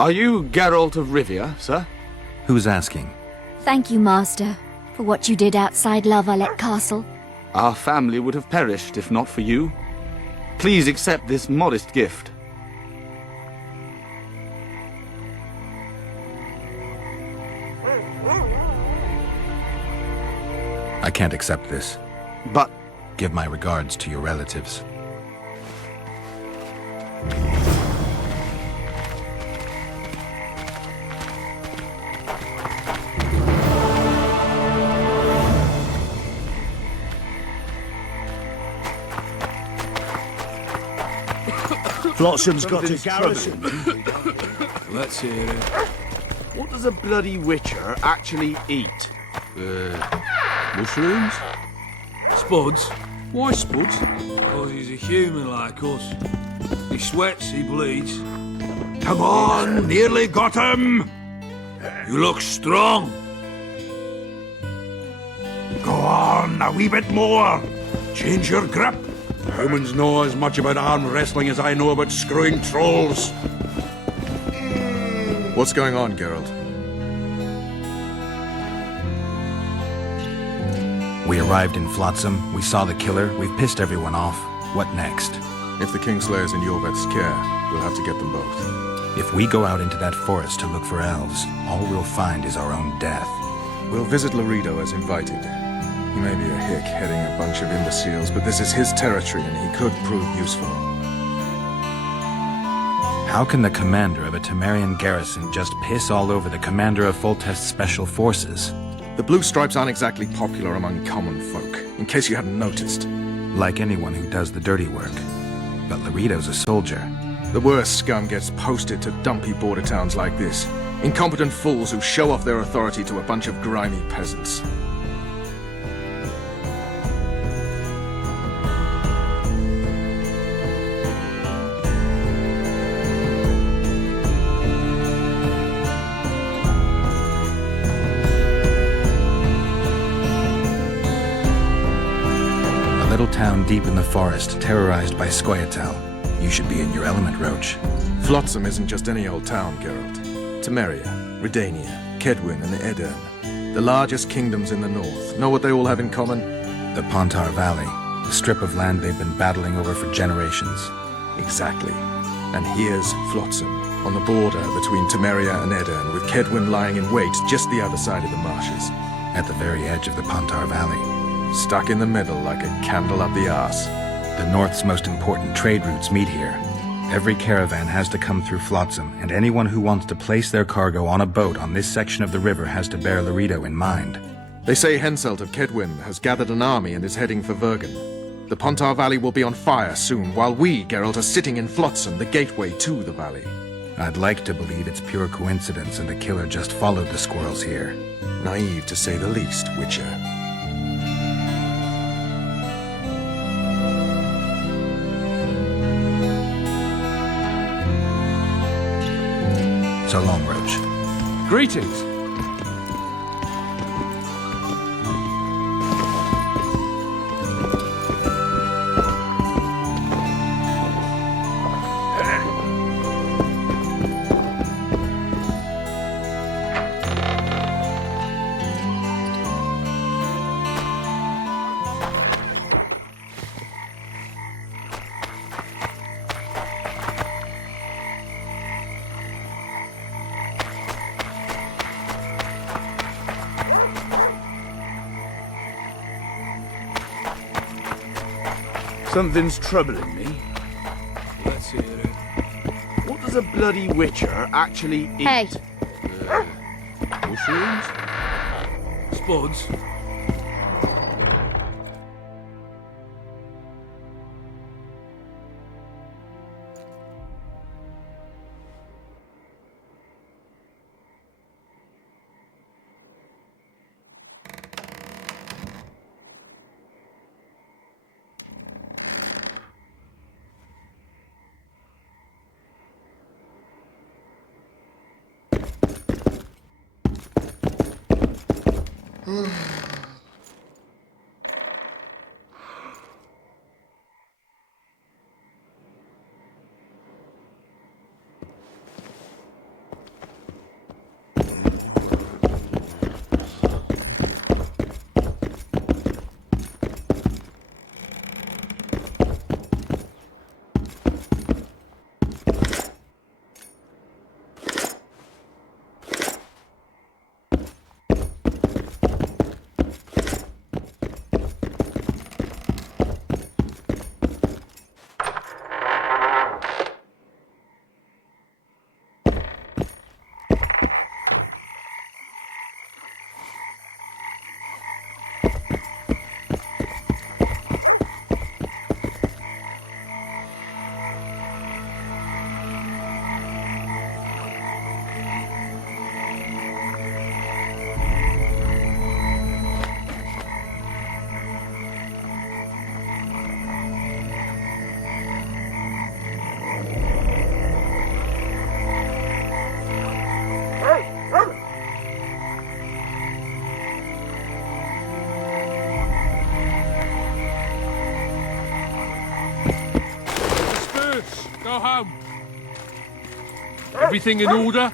Are you Geralt of Rivia, sir? Who's asking? Thank you, Master, for what you did outside La Valette Castle. Our family would have perished if not for you. Please accept this modest gift. I can't accept this. But Give my regards to your relatives. Flotsam's got a garrison. Let's hear it. what does a bloody witcher actually eat? Mushrooms? Spuds? Why spuds? Because he's a human like us. He sweats, he bleeds. Come on, nearly got him! You look strong. Go on, a wee bit more. Change your grip. Humans know as much about arm wrestling as I know about screwing trolls. What's going on, Geralt? We arrived in Flotsam, we saw the killer, we've pissed everyone off. What next? If the Kingslayer's in Yorvet's care, we'll have to get them both. If we go out into that forest to look for elves, all we'll find is our own death. We'll visit Laredo as invited. He may be a hick heading a bunch of imbeciles, but this is his territory and he could prove useful. How can the commander of a Temerian garrison just piss all over the commander of Foltest's special forces? The Blue Stripes aren't exactly popular among common folk, in case you hadn't noticed. Like anyone who does the dirty work. But Laredo's a soldier. The worst scum gets posted to dumpy border towns like this. Incompetent fools who show off their authority to a bunch of grimy peasants. A little town deep in the forest, terrorized by Scoia'tael. You should be in your element, Roach. Flotsam isn't just any old town, Geralt. Temeria, Redania, Kedwin, and Aedirn. The largest kingdoms in the north. Know what they all have in common? The Pontar Valley, the strip of land they've been battling over for generations. Exactly. And here's Flotsam, on the border between Temeria and Aedirn, with Kedwin lying in wait just the other side of the marshes. At the very edge of the Pontar Valley. Stuck in the middle like a candle up the arse. The North's most important trade routes meet here. Every caravan has to come through Flotsam, and anyone who wants to place their cargo on a boat on this section of the river has to bear Laredo in mind. They say Henselt of Kedwin has gathered an army and is heading for Vergen. The Pontar Valley will be on fire soon, while we, Geralt, are sitting in Flotsam, the gateway to the valley. I'd like to believe it's pure coincidence and the killer just followed the squirrels here. Naive to say the least, Witcher. So long, Roach. Greetings. Something's troubling me. Let's hear it. What does a bloody witcher actually eat? Hey. Mushrooms? Spuds? Go home. Everything in order?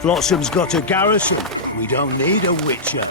Flotsam's got a garrison. We don't need a witcher.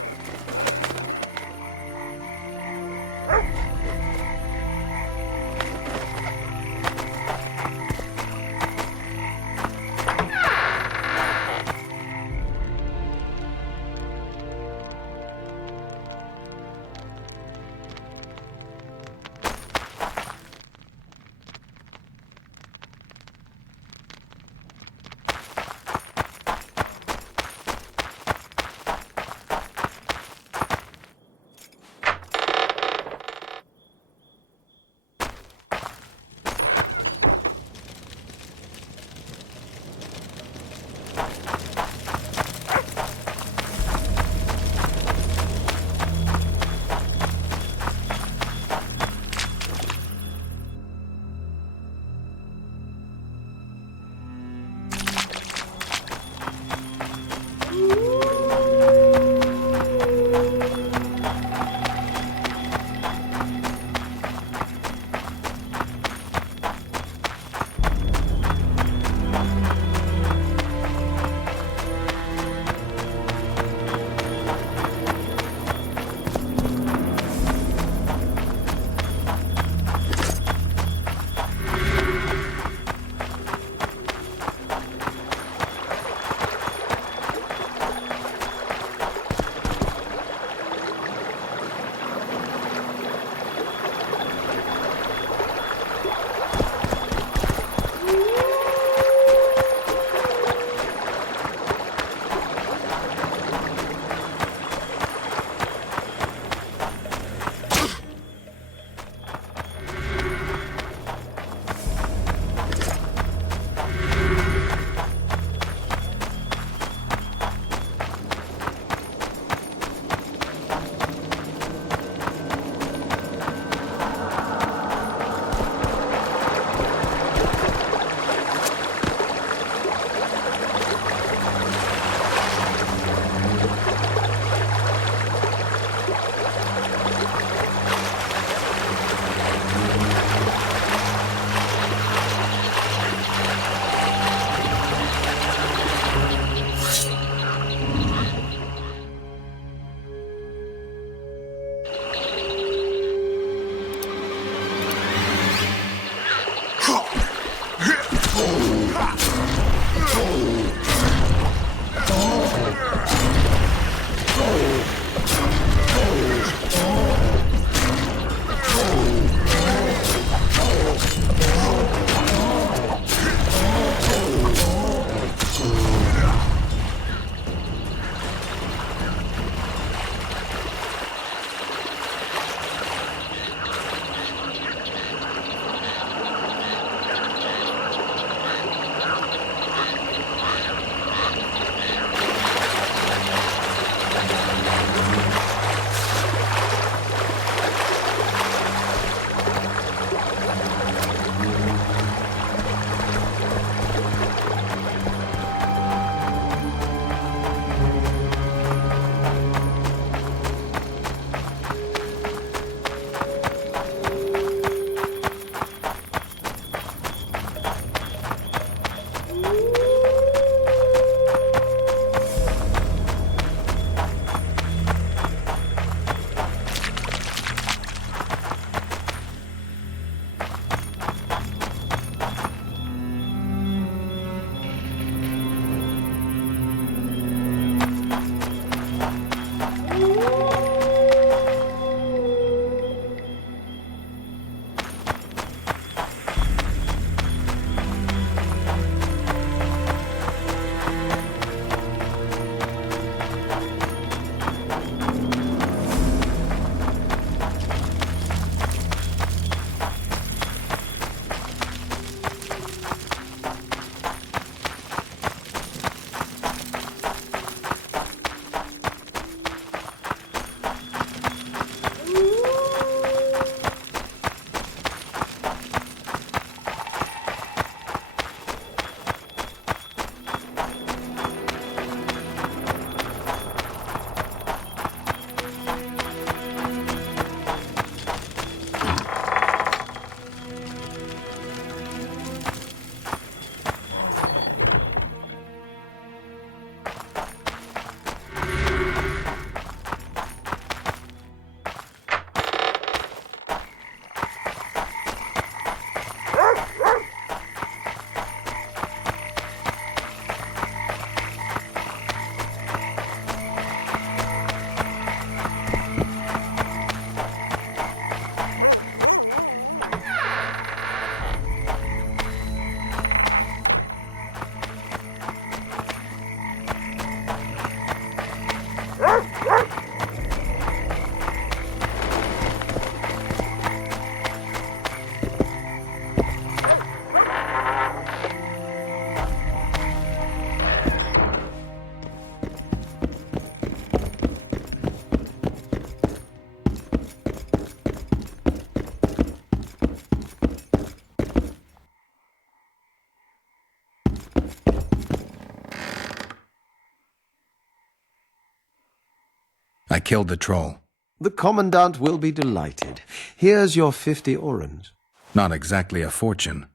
I killed the troll. The Commandant will be delighted. Here's your 50 orens. Not exactly a fortune.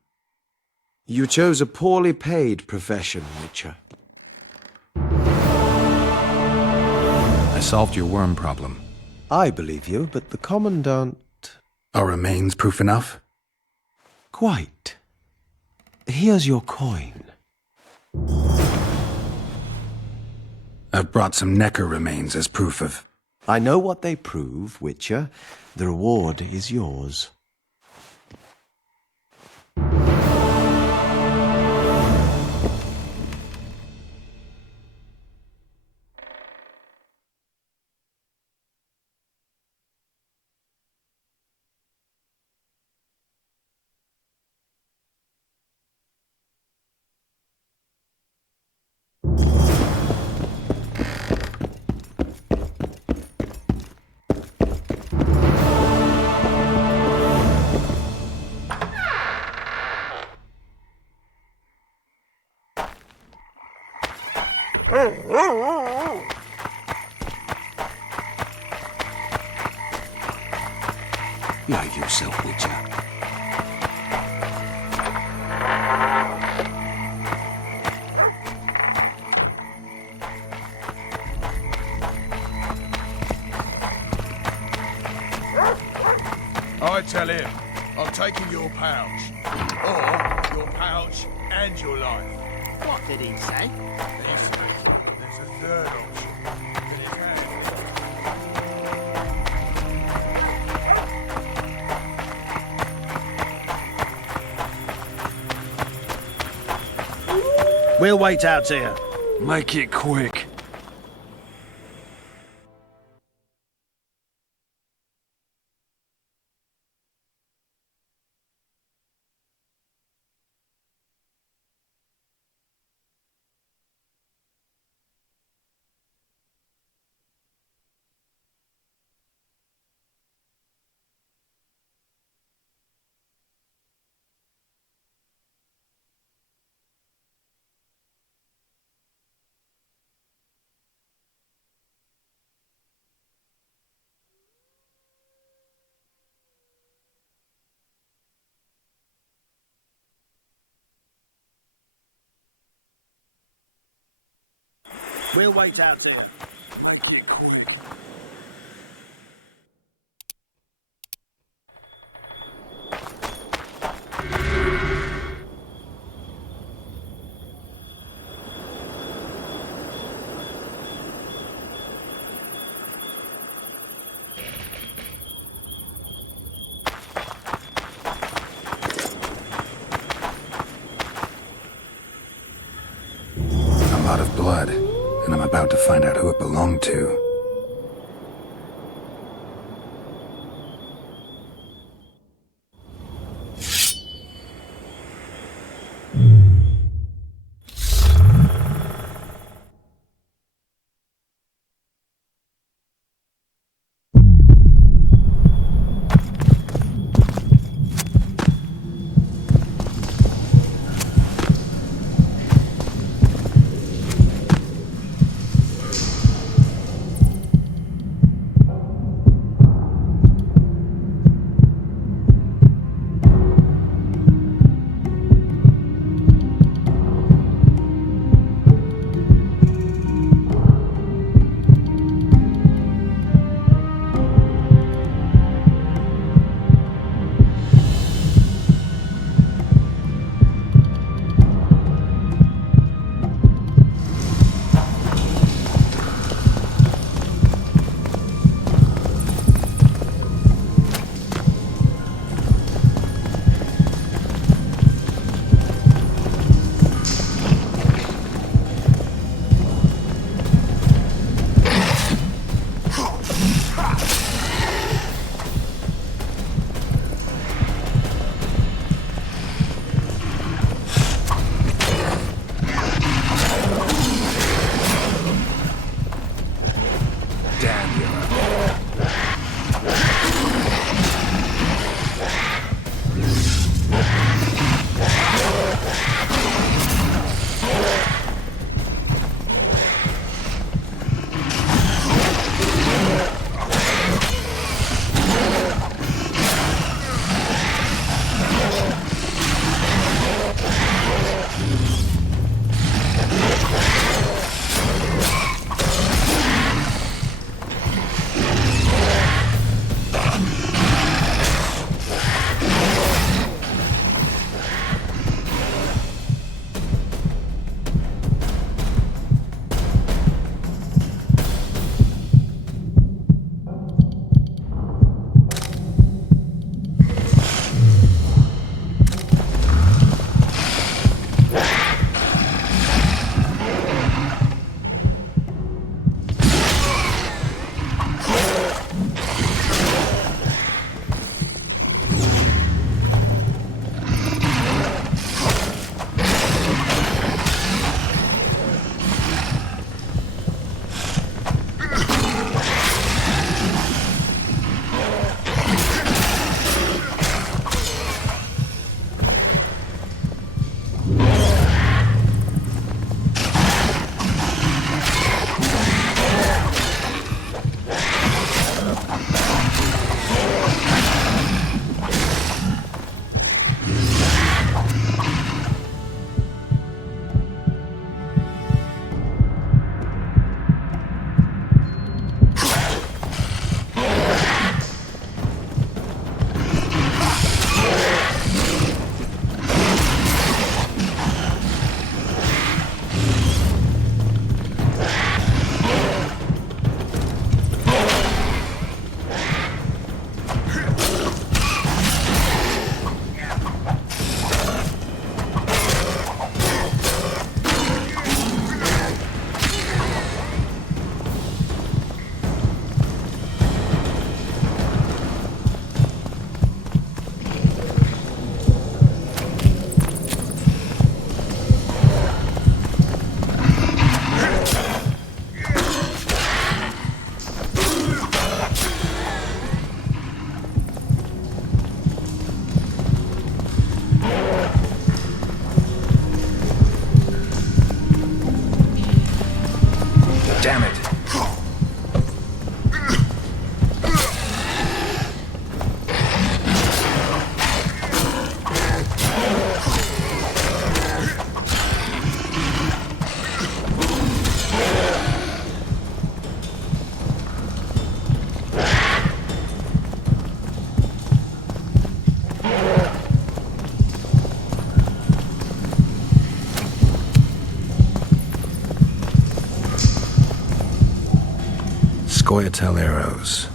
You chose a poorly paid profession, Witcher. I solved your worm problem. I believe you, but the Commandant... Are remains proof enough? Quite. Here's your coin. I've brought some Necker remains as proof of... I know what they prove, Witcher. The reward is yours. Behave yourself, Witcher. I tell him, I'm taking your pouch. Or your pouch and your life. What did he say? He said there's a third option. That he can. We'll wait out here. Make it quick. We'll wait out here. A lot of blood, and I'm about to find out who it belonged to. Goyatel arrows.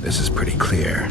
This is pretty clear.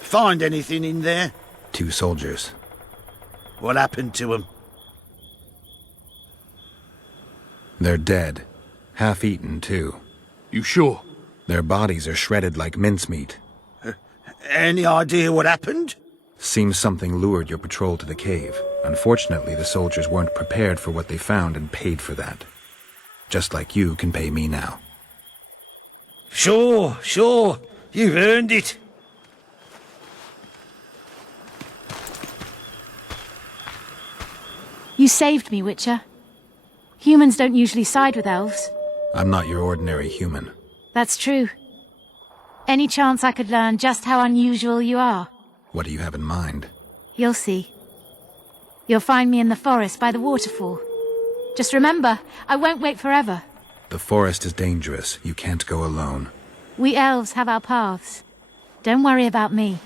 Find anything in there? 2 soldiers. What happened to them? They're dead. Half-eaten, too. You sure? Their bodies are shredded like mincemeat. Any idea what happened? Seems something lured your patrol to the cave. Unfortunately, the soldiers weren't prepared for what they found and paid for that. Just like you can pay me now. Sure. You've earned it. You saved me, Witcher. Humans don't usually side with elves. I'm not your ordinary human. That's true. Any chance I could learn just how unusual you are? What do you have in mind? You'll see. You'll find me in the forest by the waterfall. Just remember, I won't wait forever. The forest is dangerous. You can't go alone. We elves have our paths. Don't worry about me.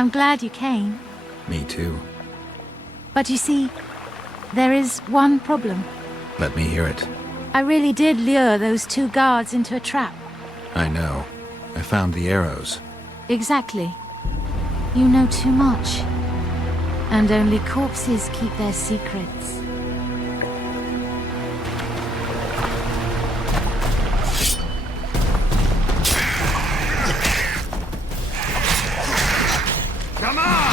I'm glad you came. Me too. But you see, there is one problem. Let me hear it. I really did lure those 2 guards into a trap. I know. I found the arrows. Exactly. You know too much. And only corpses keep their secrets. Come on!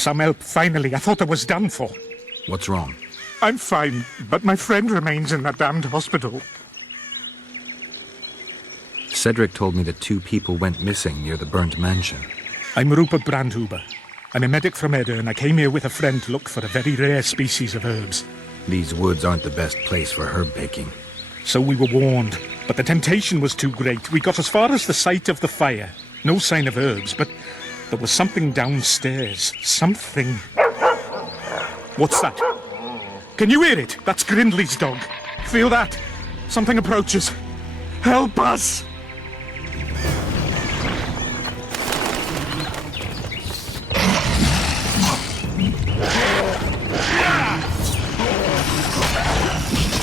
Some help, finally. I thought I was done for. What's wrong? I'm fine, but my friend remains in that damned hospital. Cedric told me that 2 people went missing near the burnt mansion. I'm Rupert Brandhuber. I'm a medic from Edda, and I came here with a friend to look for a very rare species of herbs. These woods aren't the best place for herb picking. So we were warned, but the temptation was too great. We got as far as the site of the fire. No sign of herbs, but there was something downstairs. Something... What's that? Can you hear it? That's Grindley's dog. Feel that? Something approaches. Help us!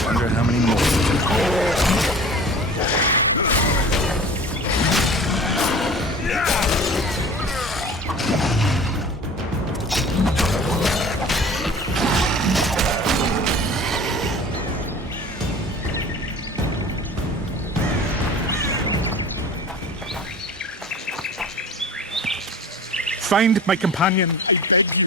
Wonder how many more. Find my companion, I beg you.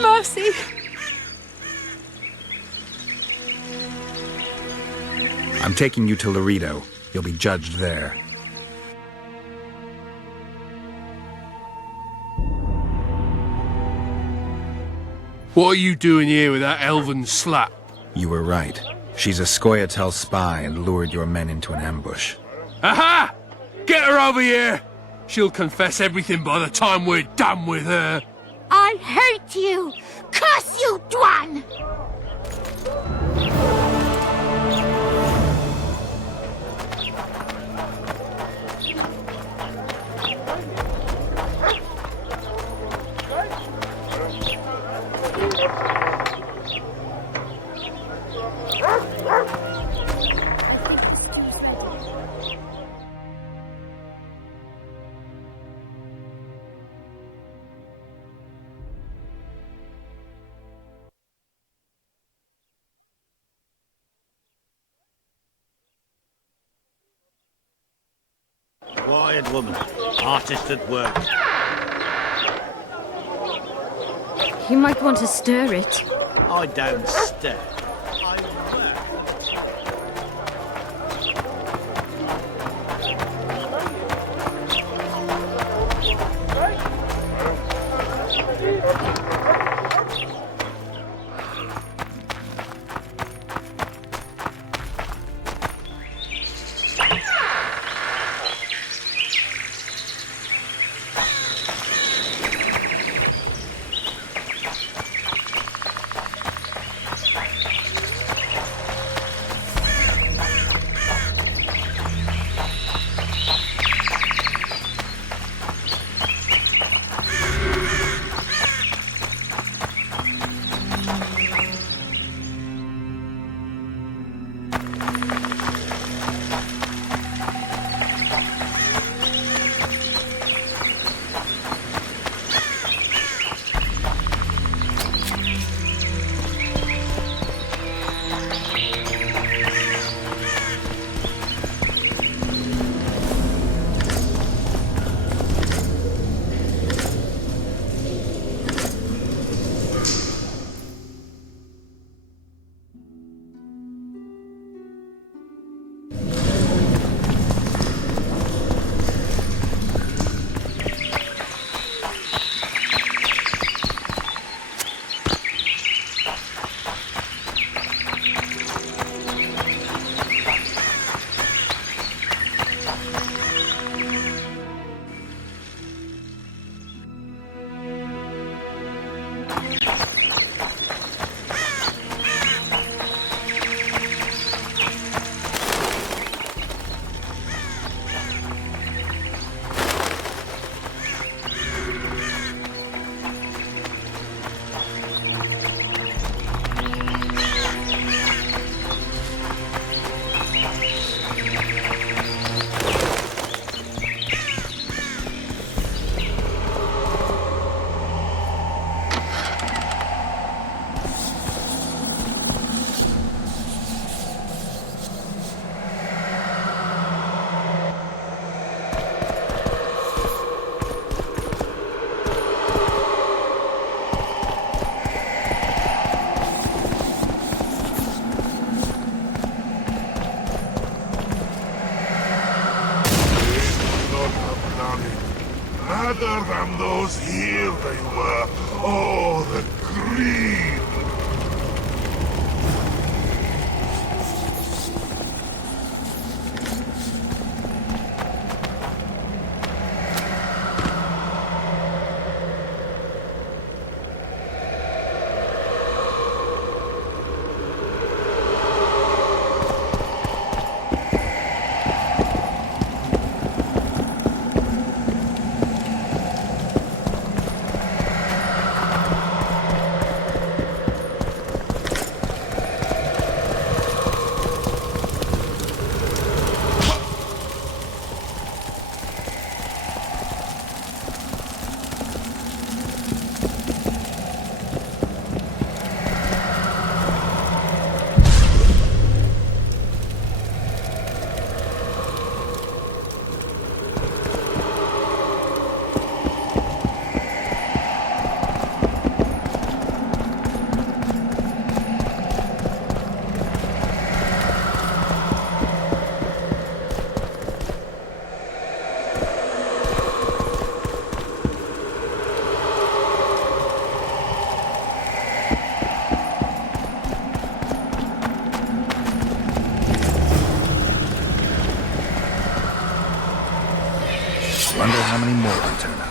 Mercy! I'm taking you to Laredo. You'll be judged there. What are you doing here with that elven slut? You were right. She's a Scoia'tael spy and lured your men into an ambush. Aha! Get her over here! She'll confess everything by the time we're done with her. I hate you! Curse you, Dwan! Quiet woman. Artist at work. You might want to stir it. I don't stir. Rather than those here they were. Oh, the greed! Wonder how many more can turn up.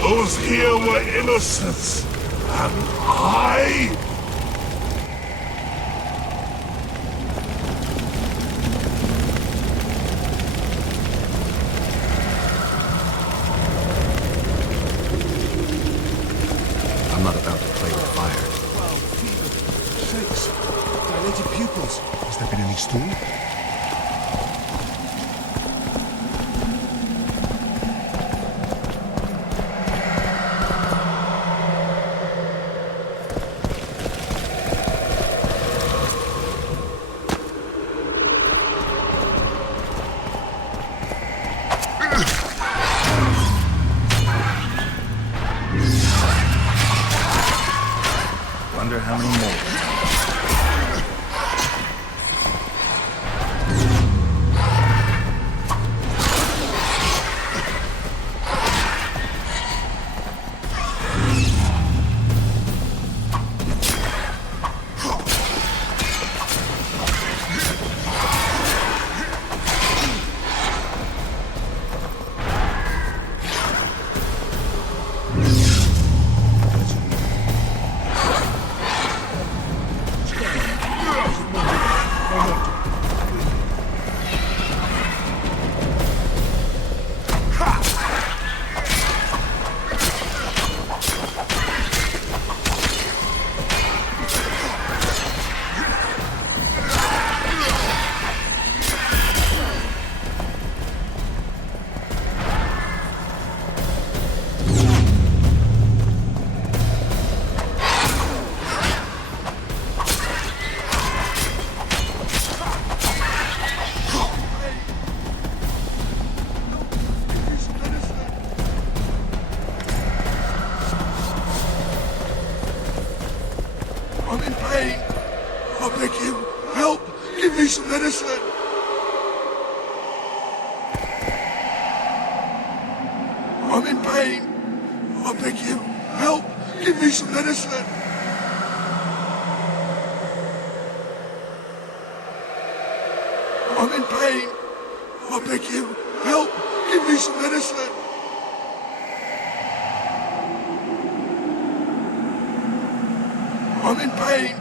Those here were innocents, and I... I'm not about to play with fire. 12 fever, 6 dilated pupils. Has there been any stool? Wonder how many more. pain. I beg you, help! Give me some medicine! I'm in pain. I beg you, help! Give me some medicine! I'm in pain. I beg you, help! Give me some medicine! I'm in pain.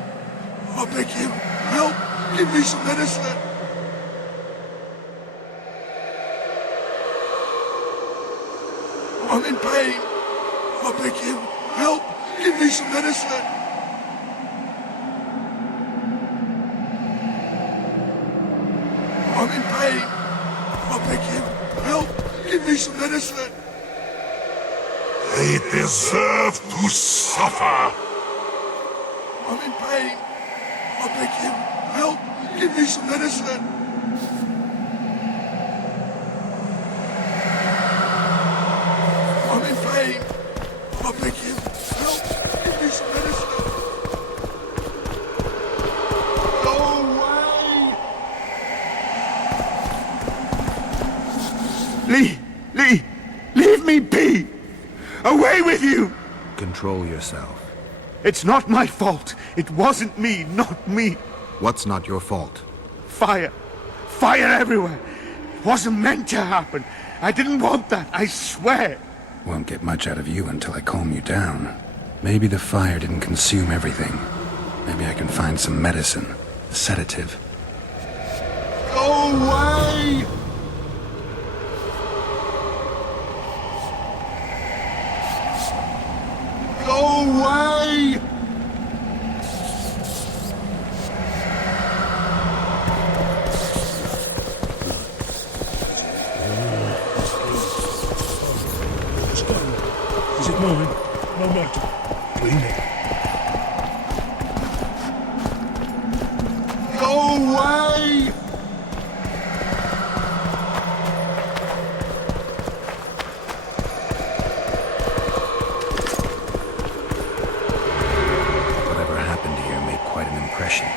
I beg you, help! Give me some medicine! I'm in pain. I beg you, help! Give me some medicine! I'm in pain. I beg you, help! Give me some medicine! They deserve to suffer. I'm in pain. I beg you, help! Give me some medicine! I'm in pain. I beg you, help! Give me some medicine! Go away! Lee! Leave me be! Away with you! Control yourself. It's not my fault. It wasn't me, not me. What's not your fault? Fire. Fire everywhere. It wasn't meant to happen. I didn't want that, I swear. Won't get much out of you until I calm you down. Maybe the fire didn't consume everything. Maybe I can find some medicine. A sedative. Go away! Go away! Is it mine? No matter. Clean it. Go away! Whatever happened here made quite an impression.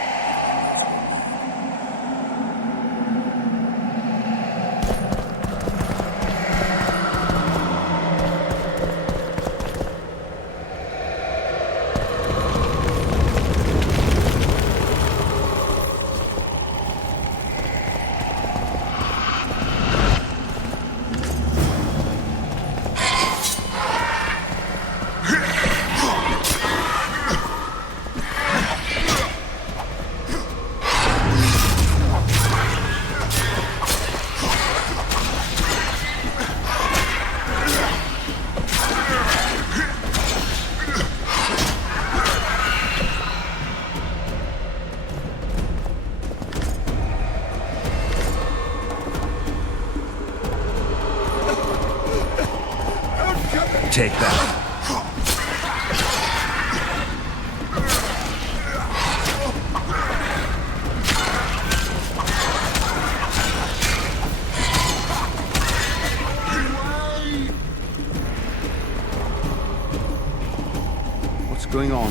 Take that. What's going on?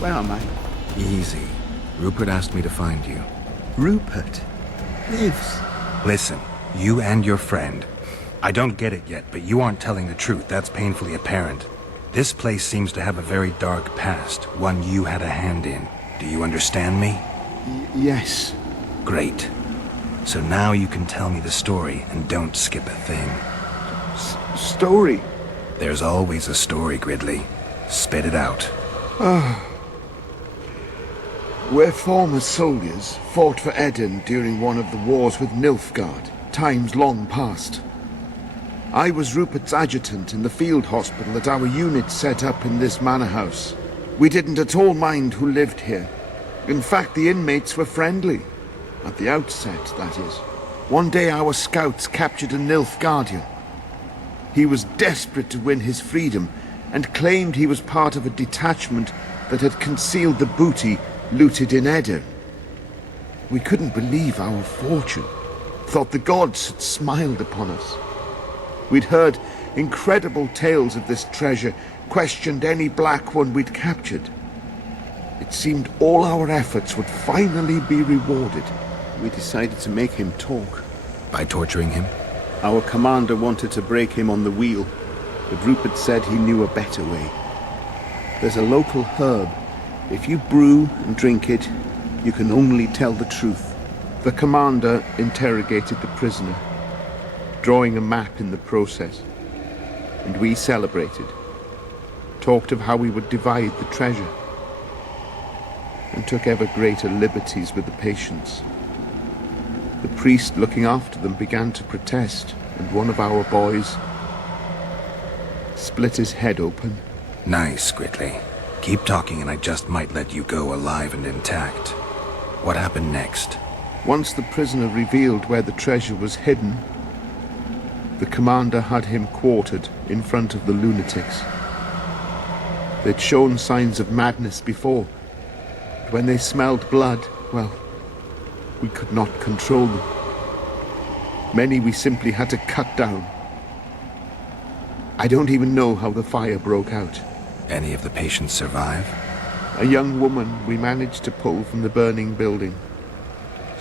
Where am I? Easy. Rupert asked me to find you. Rupert lives. Listen, you and your friend. I don't get it yet, but you aren't telling the truth. That's painfully apparent. This place seems to have a very dark past, one you had a hand in. Do you understand me? Yes. Great. So now you can tell me the story and don't skip a thing. Story? There's always a story, Gridley. Spit it out. We're former soldiers, fought for Eden during one of the wars with Nilfgaard, times long past. I was Rupert's adjutant in the field hospital that our unit set up in this manor house. We didn't at all mind who lived here. In fact, the inmates were friendly. At the outset, that is. One day our scouts captured a Nilfgaardian. He was desperate to win his freedom and claimed he was part of a detachment that had concealed the booty looted in Eden. We couldn't believe our fortune, thought the gods had smiled upon us. We'd heard incredible tales of this treasure, questioned any black one we'd captured. It seemed all our efforts would finally be rewarded. We decided to make him talk. By torturing him? Our commander wanted to break him on the wheel, but Rupert said he knew a better way. There's a local herb. If you brew and drink it, you can only tell the truth. The commander interrogated the prisoner, drawing a map in the process. And we celebrated. Talked of how we would divide the treasure. And took ever greater liberties with the patients. The priest looking after them began to protest, and one of our boys split his head open. Nice, Gridley. Keep talking and I just might let you go alive and intact. What happened next? Once the prisoner revealed where the treasure was hidden, the commander had him quartered in front of the lunatics. They'd shown signs of madness before, but when they smelled blood, well, we could not control them. Many we simply had to cut down. I don't even know how the fire broke out. Any of the patients survive? A young woman we managed to pull from the burning building.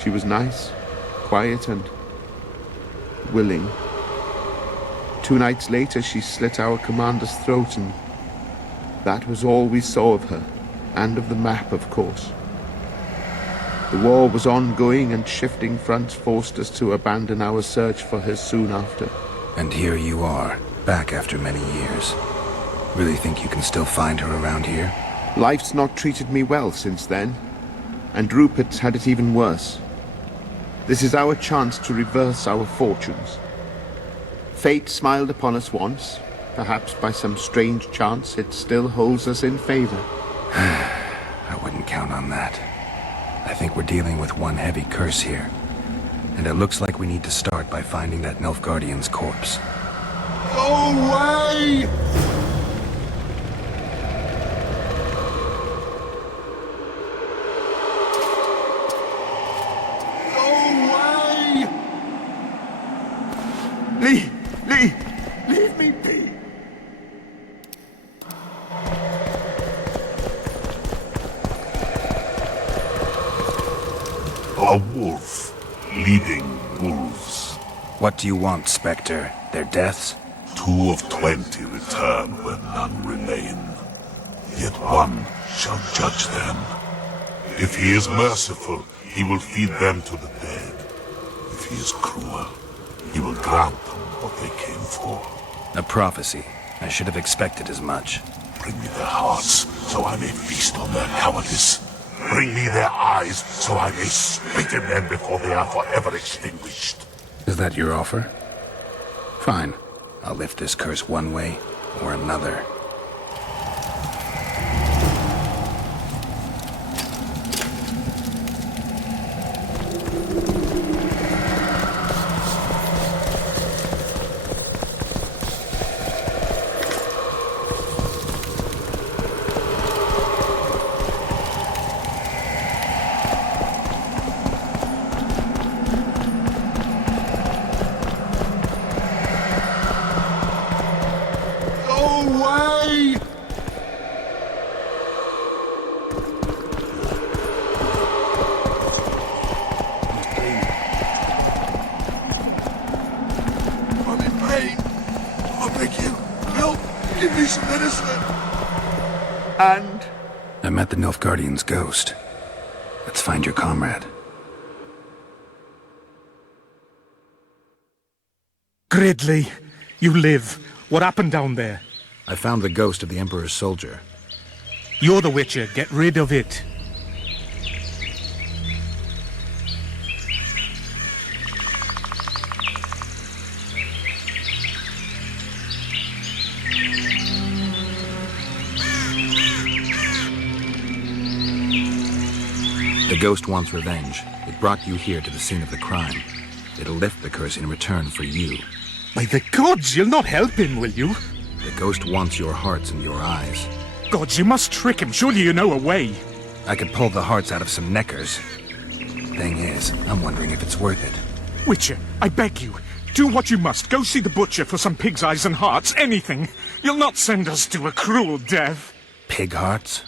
She was nice, quiet, and willing. 2 nights later, she slit our commander's throat, and that was all we saw of her, and of the map, of course. The war was ongoing, and shifting fronts forced us to abandon our search for her soon after. And here you are, back after many years. Really think you can still find her around here? Life's not treated me well since then, and Rupert's had it even worse. This is our chance to reverse our fortunes. Fate smiled upon us once. Perhaps by some strange chance it still holds us in favor. I wouldn't count on that. I think we're dealing with one heavy curse here. And it looks like we need to start by finding that Nilfgaardian's corpse. Go away! Lee, leave me be. A wolf leading wolves. What do you want, Spectre? Their deaths? 2 of 20 return when none remain. Yet one shall judge them. If he is merciful, he will feed them to the dead. If he is cruel, he will grant them what they came for. A prophecy. I should have expected as much. Bring me their hearts, so I may feast on their cowardice. Bring me their eyes, so I may spit in them before they are forever extinguished. Is that your offer? Fine. I'll lift this curse one way or another. And? I met the Nilfgaardian's ghost. Let's find your comrade. Gridley, you live. What happened down there? I found the ghost of the Emperor's soldier. You're the Witcher. Get rid of it. The ghost wants revenge. It brought you here to the scene of the crime. It'll lift the curse in return for you. By the gods, you'll not help him, will you? The ghost wants your hearts and your eyes. Gods, you must trick him. Surely you know a way. I could pull the hearts out of some neckers. Thing is, I'm wondering if it's worth it. Witcher, I beg you. Do what you must. Go see the butcher for some pig's eyes and hearts. Anything. You'll not send us to a cruel death. Pig hearts?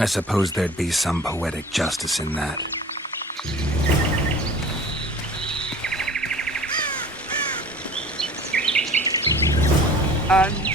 I suppose there'd be some poetic justice in that. And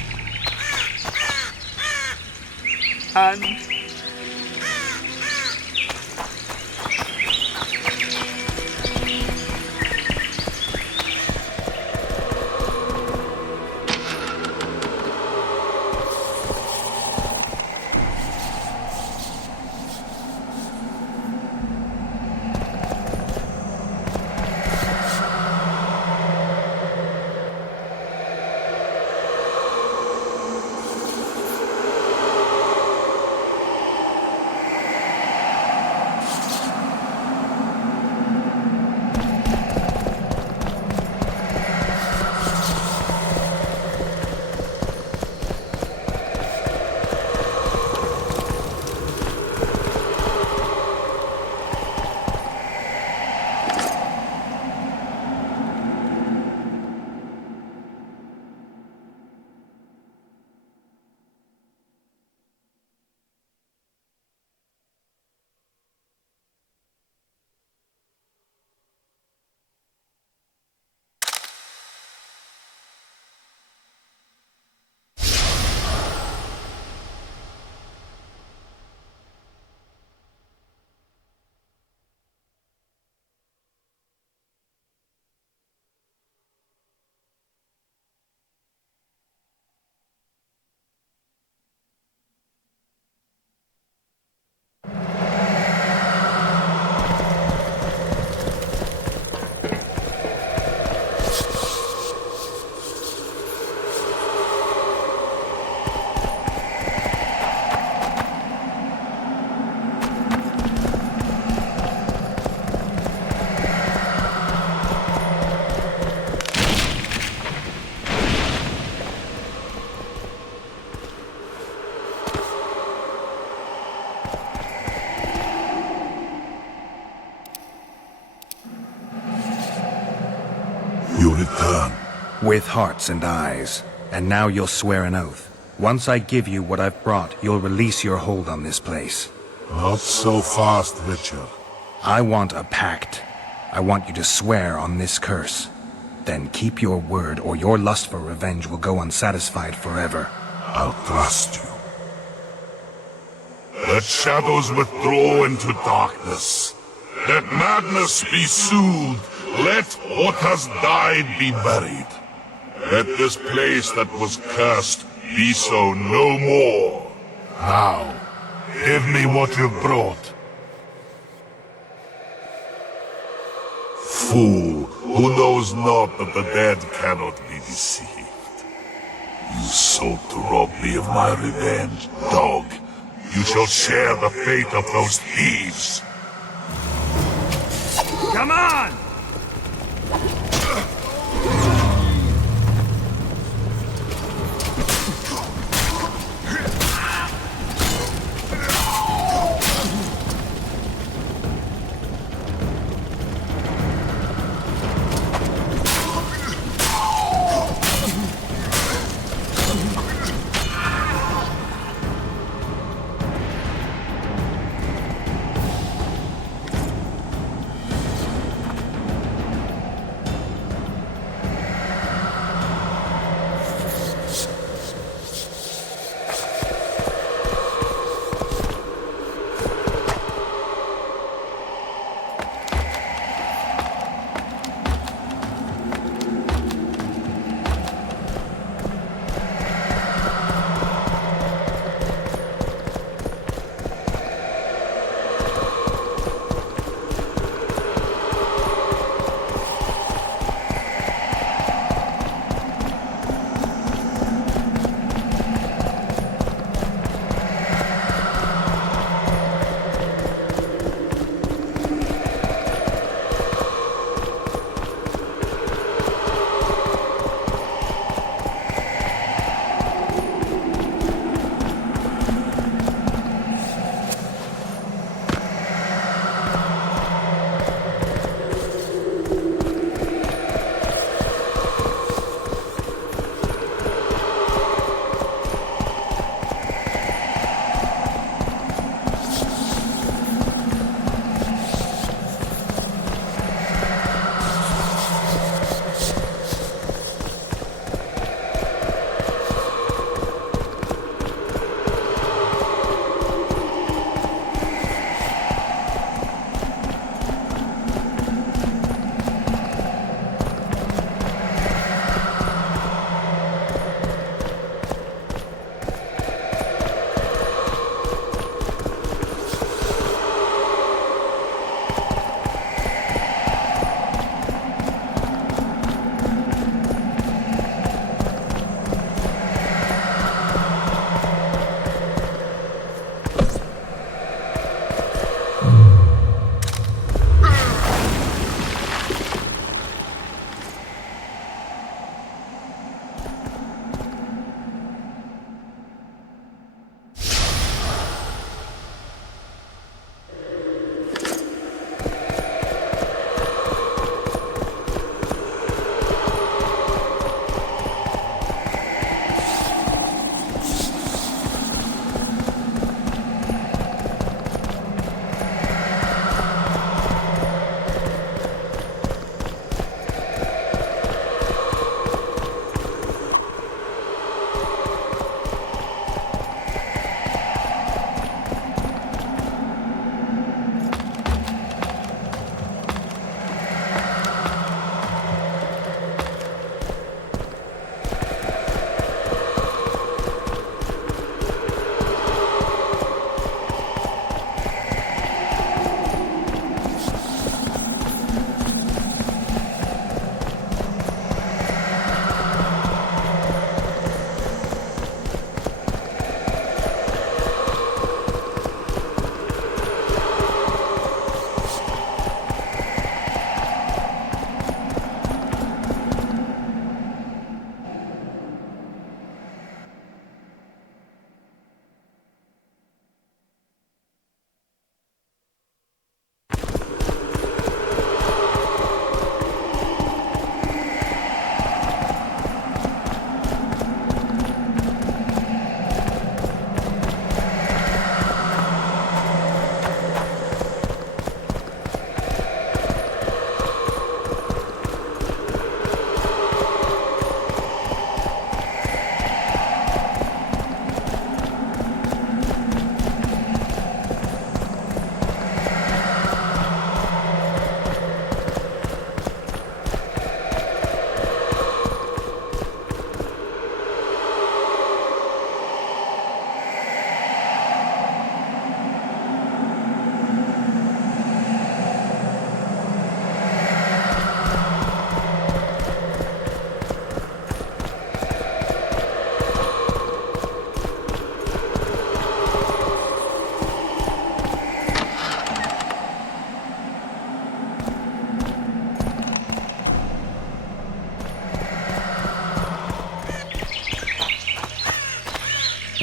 You return. With hearts and eyes. And now you'll swear an oath. Once I give you what I've brought, you'll release your hold on this place. Not so fast, Witcher. I want a pact. I want you to swear on this curse. Then keep your word, or your lust for revenge will go unsatisfied forever. I'll trust you. Let shadows withdraw into darkness. Let madness be soothed. Let what has died be buried. Let this place that was cursed be so no more. Now, give me what you've brought. Fool, who knows not that the dead cannot be deceived. You sought to rob me of my revenge, dog. You shall share the fate of those thieves. Come on!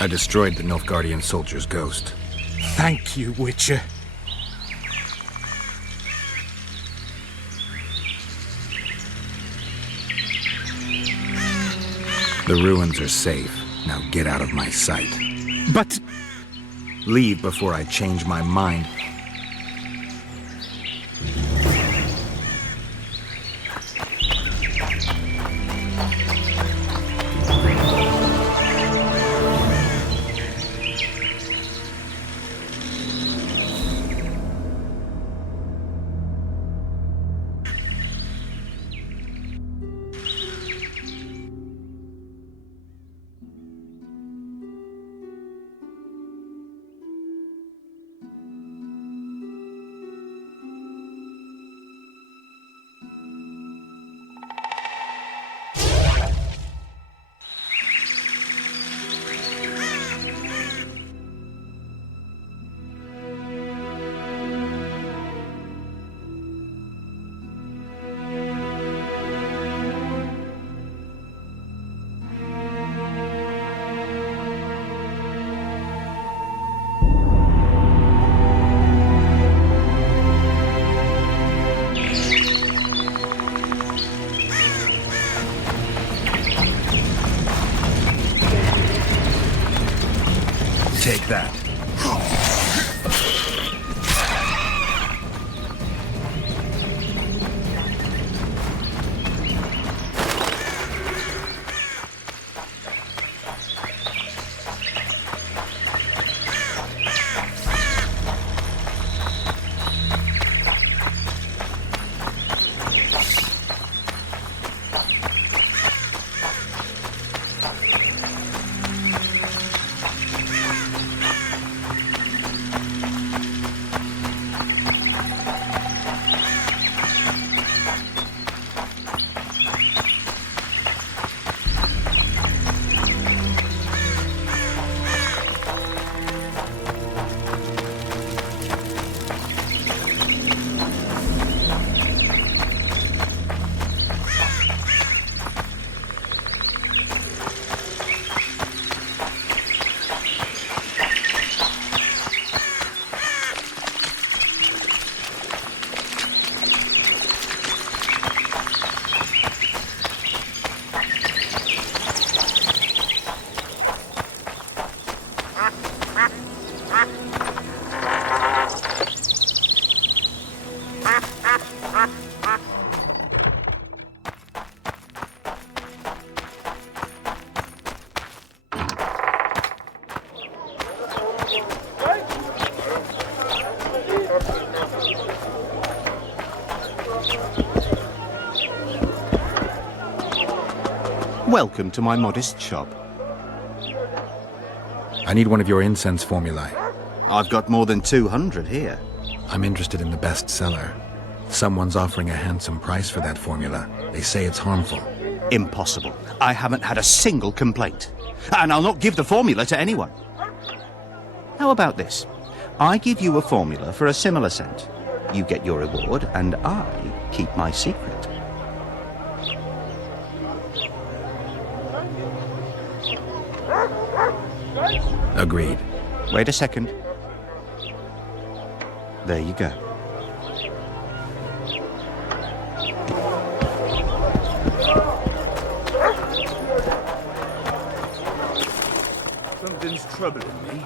I destroyed the Nilfgaardian soldier's ghost. Thank you, Witcher. The ruins are safe. Now get out of my sight. But... Leave before I change my mind. Take that. Welcome to my modest shop. I need one of your incense formulae. I've got more than 200 here. I'm interested in the best seller. Someone's offering a handsome price for that formula. They say it's harmful. Impossible. I haven't had a single complaint. And I'll not give the formula to anyone. How about this? I give you a formula for a similar scent. You get your reward, and I keep my secret. Agreed. Wait a second. There you go. Something's troubling me.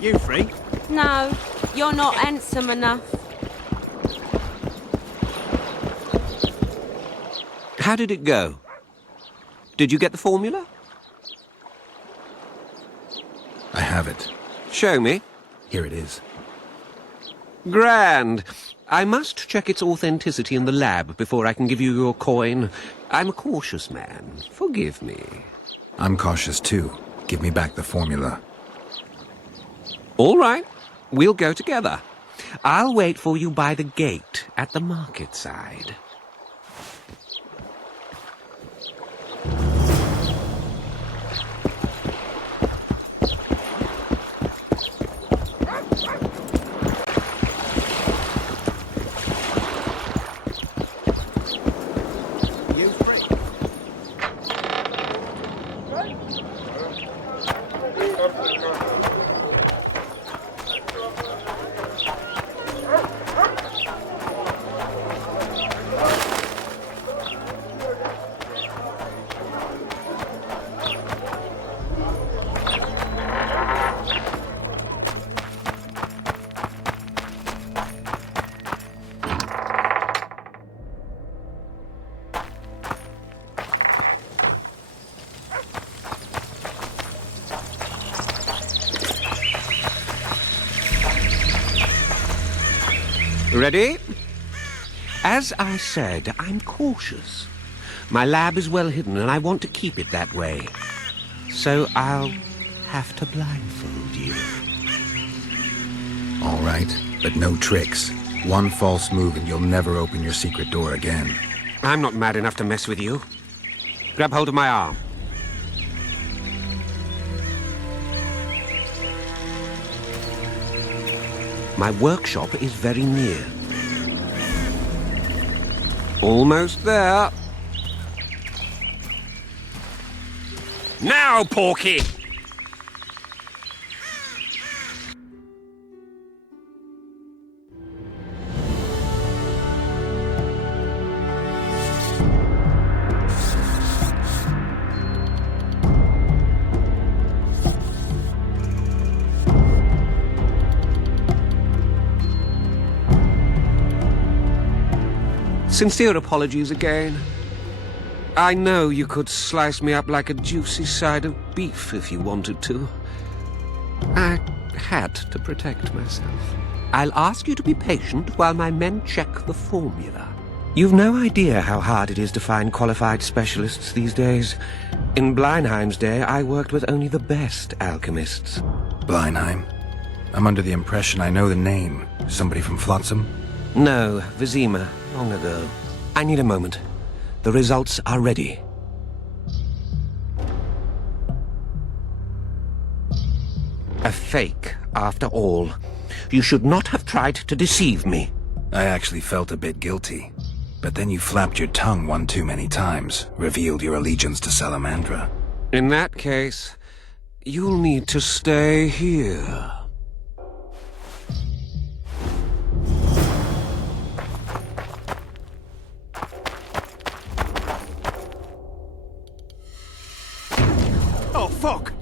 You free? No, you're not handsome enough. How did it go? Did you get the formula? I have it. Show me. Here it is. Grand. I must check its authenticity in the lab before I can give you your coin. I'm a cautious man. Forgive me. I'm cautious too. Give me back the formula. All right. We'll go together. I'll wait for you by the gate at the market side. Ready? As I said, I'm cautious. My lab is well hidden, and I want to keep it that way. So I'll have to blindfold you. All right, but no tricks. One false move and you'll never open your secret door again. I'm not mad enough to mess with you. Grab hold of my arm. My workshop is very near. Almost there. Now, Porky! Sincere apologies again. I know you could slice me up like a juicy side of beef if you wanted to. I had to protect myself. I'll ask you to be patient while my men check the formula. You've no idea how hard it is to find qualified specialists these days. In Bleinheim's day, I worked with only the best alchemists. Bleinheim? I'm under the impression I know the name. Somebody from Flotsam? No, Vizima, long ago. I need a moment. The results are ready. A fake, after all. You should not have tried to deceive me. I actually felt a bit guilty. But then you flapped your tongue one too many times, revealed your allegiance to Salamandra. In that case, you'll need to stay here. Oh, fuck!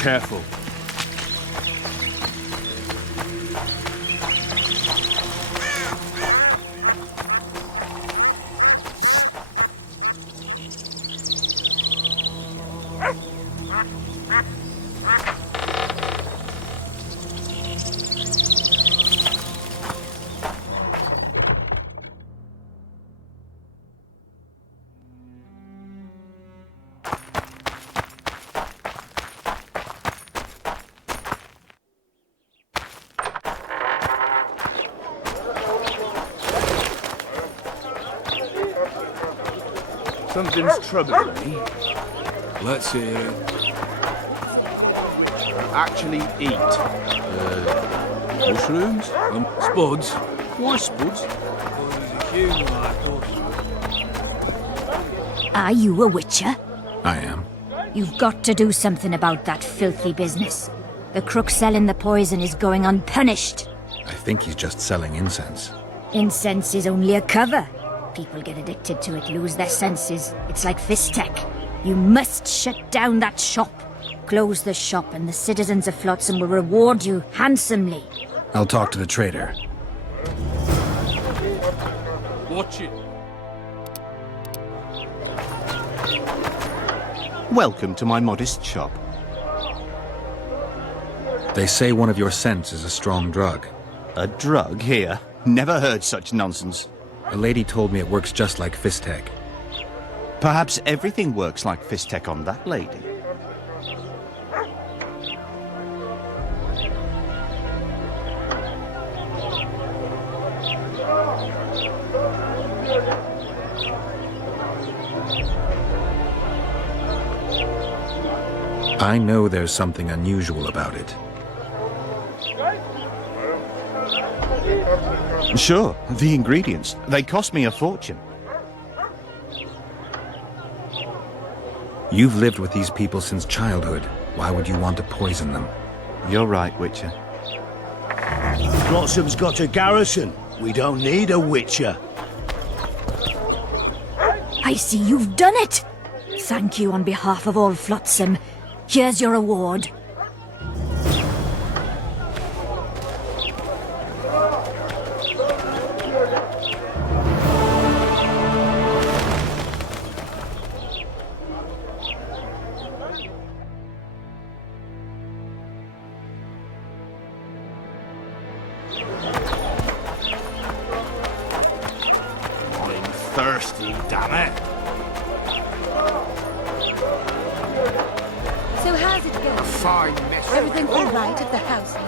careful. Something's troubling me. Let's hear it. Actually eat. Mushrooms? Spuds? Why Spuds? Because he's a human like us. Are you a witcher? I am. You've got to do something about that filthy business. The crook selling the poison is going unpunished. I think he's just selling incense. Incense is only a cover. People get addicted to it, lose their senses. It's like Fistech. You must shut down that shop. Close the shop and the citizens of Flotsam will reward you handsomely. I'll talk to the trader. Watch it. Welcome to my modest shop. They say one of your scents is a strong drug. A drug here? Never heard such nonsense. A lady told me it works just like Fistech. Perhaps everything works like Fistech on that lady. I know there's something unusual about it. Sure, the ingredients. They cost me a fortune. You've lived with these people since childhood. Why would you want to poison them? You're right, Witcher. Flotsam's got a garrison. We don't need a Witcher. I see you've done it! Thank you on behalf of all Flotsam. Here's your reward. I'm thirsty, damn it. So how's it going? Fine mess. Everything all right at the household?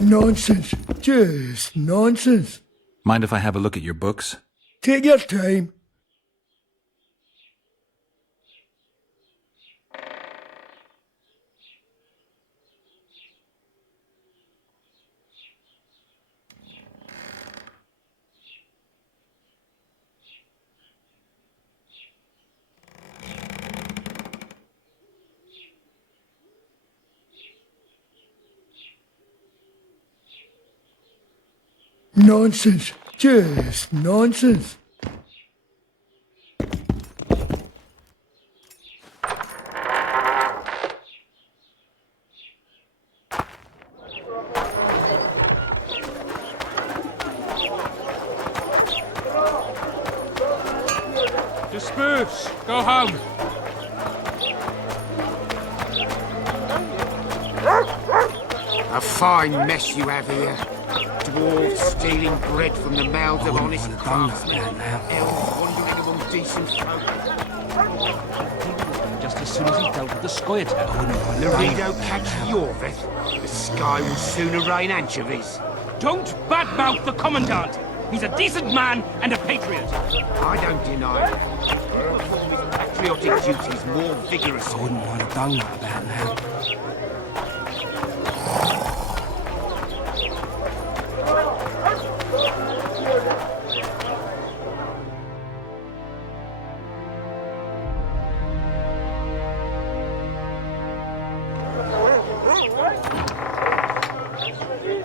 Nonsense. Just nonsense. Mind if I have a look at your books? Take your time. Nonsense. Just nonsense. Disperse. Go home. A fine mess you have here. Dwarves stealing bread from the mouths of honest craftsmen. Elves wandering among decent folk. Just as soon as he dealt with the Scoia'tael. Laredo catch Yorveth. The sky will sooner rain anchovies. Don't badmouth the Commandant! He's a decent man and a patriot. I don't deny it. He performed his patriotic duties more vigorously. I wouldn't want to done that about now.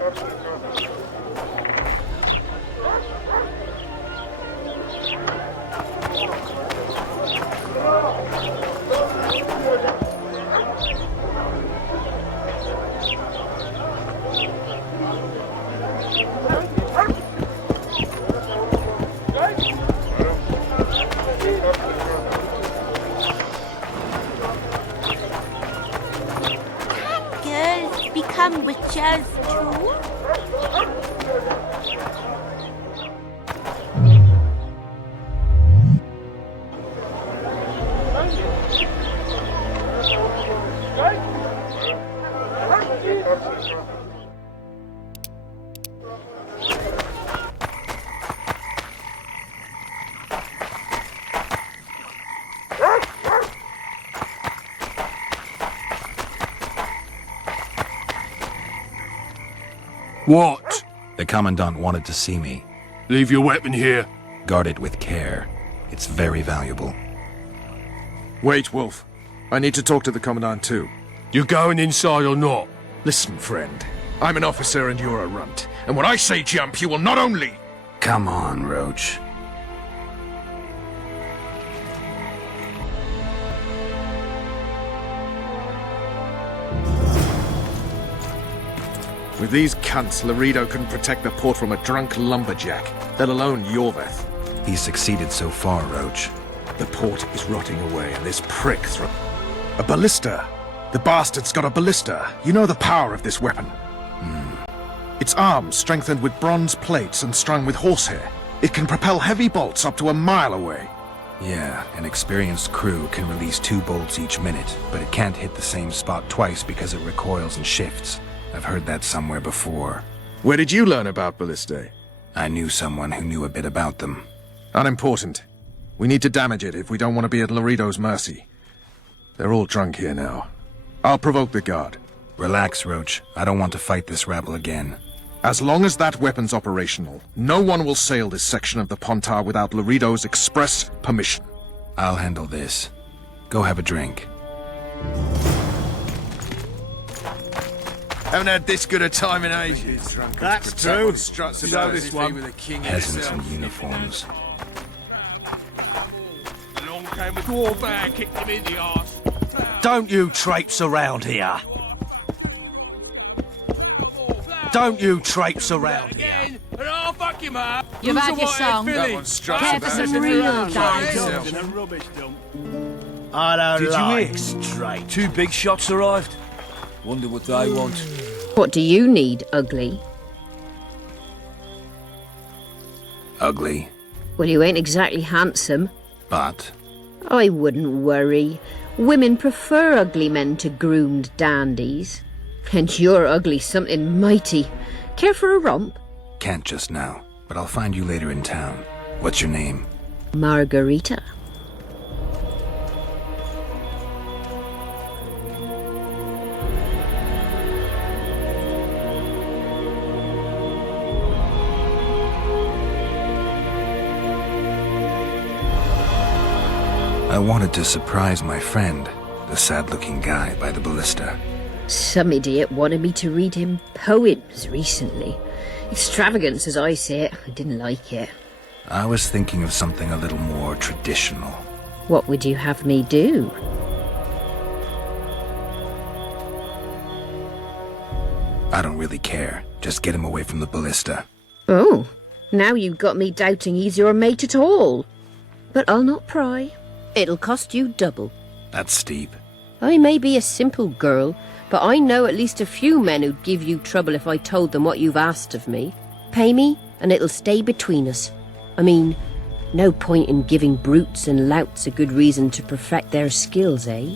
Girls become witches too? What? The Commandant wanted to see me. Leave your weapon here. Guard it with care. It's very valuable. Wait, Wolf. I need to talk to the Commandant too. You going inside or not? Listen, friend. I'm an officer and you're a runt. And when I say jump, you will not only... Come on, Roach. With these cunts, Laredo couldn't protect the port from a drunk lumberjack, let alone Yorveth. He's succeeded so far, Roach. The port is rotting away, and this prick throws... A ballista! The bastard's got a ballista. You know the power of this weapon. Its arms strengthened with bronze plates and strung with horsehair. It can propel heavy bolts up to a mile away. Yeah, an experienced crew can release 2 bolts each minute, but it can't hit the same spot twice because it recoils and shifts. I've heard that somewhere before. Where did you learn about ballistae? I knew someone who knew a bit about them. Unimportant. We need to damage it if we don't want to be at Laredo's mercy. They're all drunk here now. I'll provoke the guard. Relax, Roach. I don't want to fight this rabble again. As long as that weapon's operational, no one will sail this section of the Pontar without Laredo's express permission. I'll handle this. Go have a drink. Haven't had this good a time in ages. That's true. You know this one. Peasants in uniforms. Along came a dwarf and kicked him in the arse. Don't you traipse around here. Don't you traipse around here. Again, and I'll fuck him up. You've had your song. That one struck Care for some real dialogue. In a rubbish dump. I don't Did you like hear? straight. 2 big shots arrived. Wonder what they want. What do you need, Ugly? Ugly, Well, you ain't exactly handsome. but... I wouldn't worry. Women prefer ugly men to groomed dandies. And you're ugly something mighty. Care for a romp? Can't just now, but I'll find you later in town. What's your name? Margarita. I wanted to surprise my friend, the sad-looking guy by the ballista. Some idiot wanted me to read him poems recently. Extravagance as I say it. I didn't like it. I was thinking of something a little more traditional. What would you have me do? I don't really care. Just get him away from the ballista. Oh, now you've got me doubting he's your mate at all. But I'll not pry. It'll cost you double. That's steep. I may be a simple girl, but I know at least a few men who'd give you trouble if I told them what you've asked of me. Pay me, and it'll stay between us. I mean, no point in giving brutes and louts a good reason to perfect their skills, eh?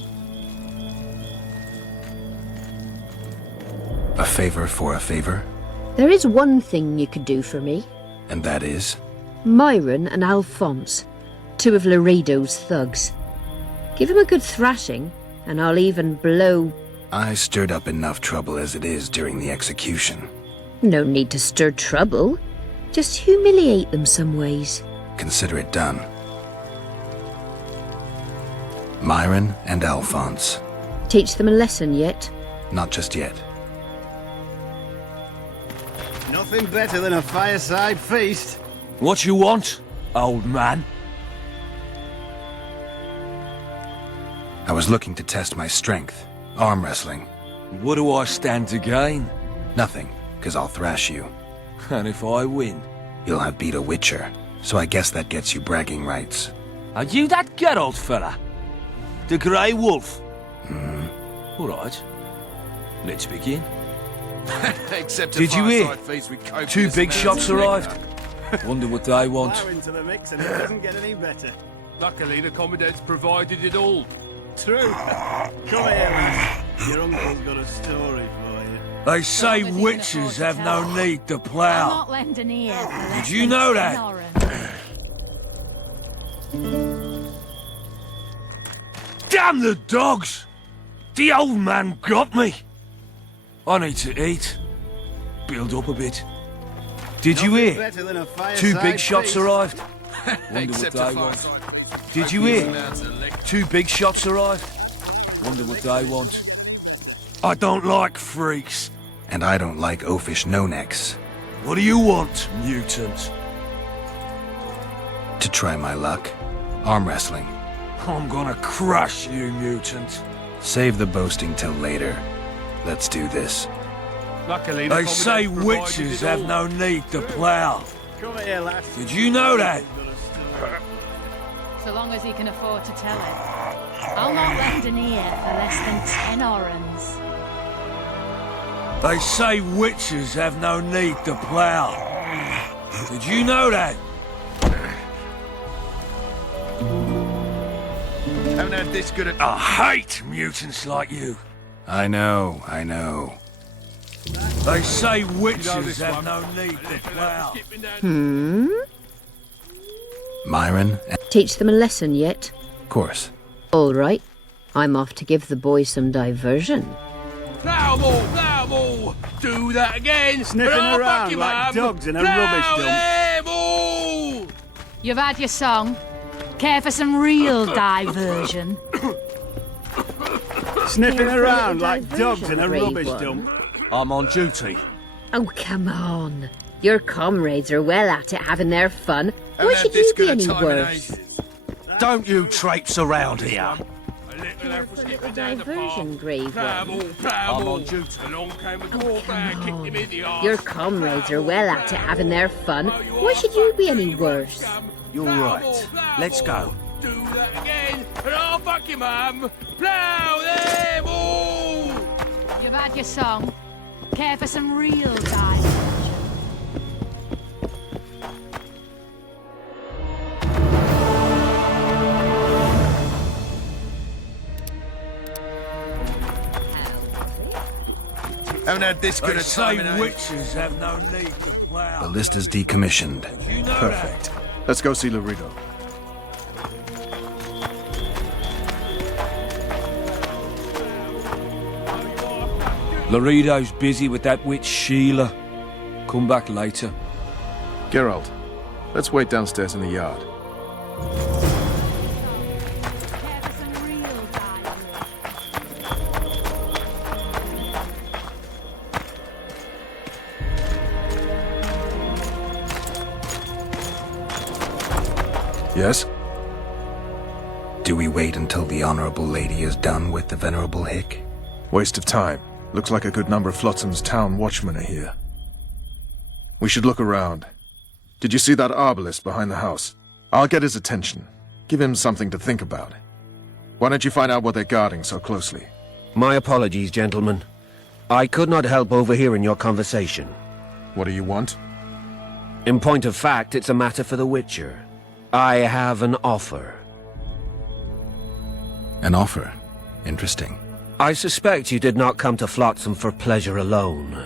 A favor for a favor? There is one thing you could do for me. And that is? Myron and Alphonse, 2 of Laredo's thugs. Give 'em a good thrashing, and I'll even blow... I stirred up enough trouble as it is during the execution. No need to stir trouble. Just humiliate them some ways. Consider it done. Myron and Alphonse. Teach them a lesson yet? Not just yet. Nothing better than a fireside feast. What you want, old man? I was looking to test my strength. Arm wrestling. What do I stand to gain? Nothing, because I'll thrash you. And if I win? You'll have beat a Witcher, so I guess that gets you bragging rights. Are you that Geralt fella? The Grey Wolf? Hmm. All right. Let's begin. Except Did you hear? feast with copious 2 big amounts shots of arrived. liquor. Wonder what they want. Throw into the mix and it doesn't get any better. Luckily, the Commandant's provided it all. True. Come here, lads. Your uncle's got a story for you. They say witches have no need to I'll plough. not lend an ear. for less Did you than know 10 that? oren. Damn the dogs! The old man got me. I need to eat. Build up a bit. Did you Nothing hear? better than a 2 fireside big shots feast. arrived. Wonder Except what a they want. fireside. Did you Copious hear? amounts of liquor. 2 big shots arrived. Wonder what they want. I don't like freaks. And I don't like oafish no-necks. What do you want, mutant? To try my luck. Arm wrestling. I'm gonna crush you, mutant. Save the boasting till later. Let's do this. Luckily, the They say Commandant's provided witches it have all. no need to plough. Come here, lads. Did you know that? So long as he can afford to tell it. I'll not lend an ear for less than 10 orens. They say witches have no need to plough. Did you know that? Haven't had this good at... I hate mutants like you. I know, I know. They say witches have no need to plough. Myron? Teach them a lesson yet? Of course. All right. I'm off to give the boys some diversion. Plough more, plough more. Do that again. Sniffing and I'll around fuck you, like Mum. dogs in a Plough rubbish dump. them all. You've had your song. Care for some real diversion? Sniffing Care for a around little like dogs in a diversion, rubbish brave dump. I'm on duty. Oh, come on. Your comrades are well at it having their fun. Why Haven't should had this you be good a any time in worse? ages. Don't you traipse around here. A little lad was skipping down the Diversion, path. Grave Plough One. more, plough I'm more. on duty. Along came a Oh, dwarf and come kicked on. him in the arse. Your comrades are well at it having their fun. Why should you be any worse? You're right. Let's go. Do that again, and I'll fuck you, Mum. Plough them all. You've had your song. Care for some real diversion? Haven't had this good They a time in say ages. witches have no need to The plough. list is decommissioned. Did you know Perfect. Let's go see Laredo. that? Laredo's busy with that witch Sheila. Come back later. Geralt, let's wait downstairs in the yard. Care for some real diversion? Yes? Do we wait until the Honorable Lady is done with the Venerable Hick? Waste of time. Looks like a good number of Flotsam's town watchmen are here. We should look around. Did you see that arbalist behind the house? I'll get his attention. Give him something to think about. Why don't you find out what they're guarding so closely? My apologies, gentlemen. I could not help overhearing your conversation. What do you want? In point of fact, it's a matter for the Witcher. I have an offer. An offer. Interesting. I suspect you did not come to Flotsam for pleasure alone.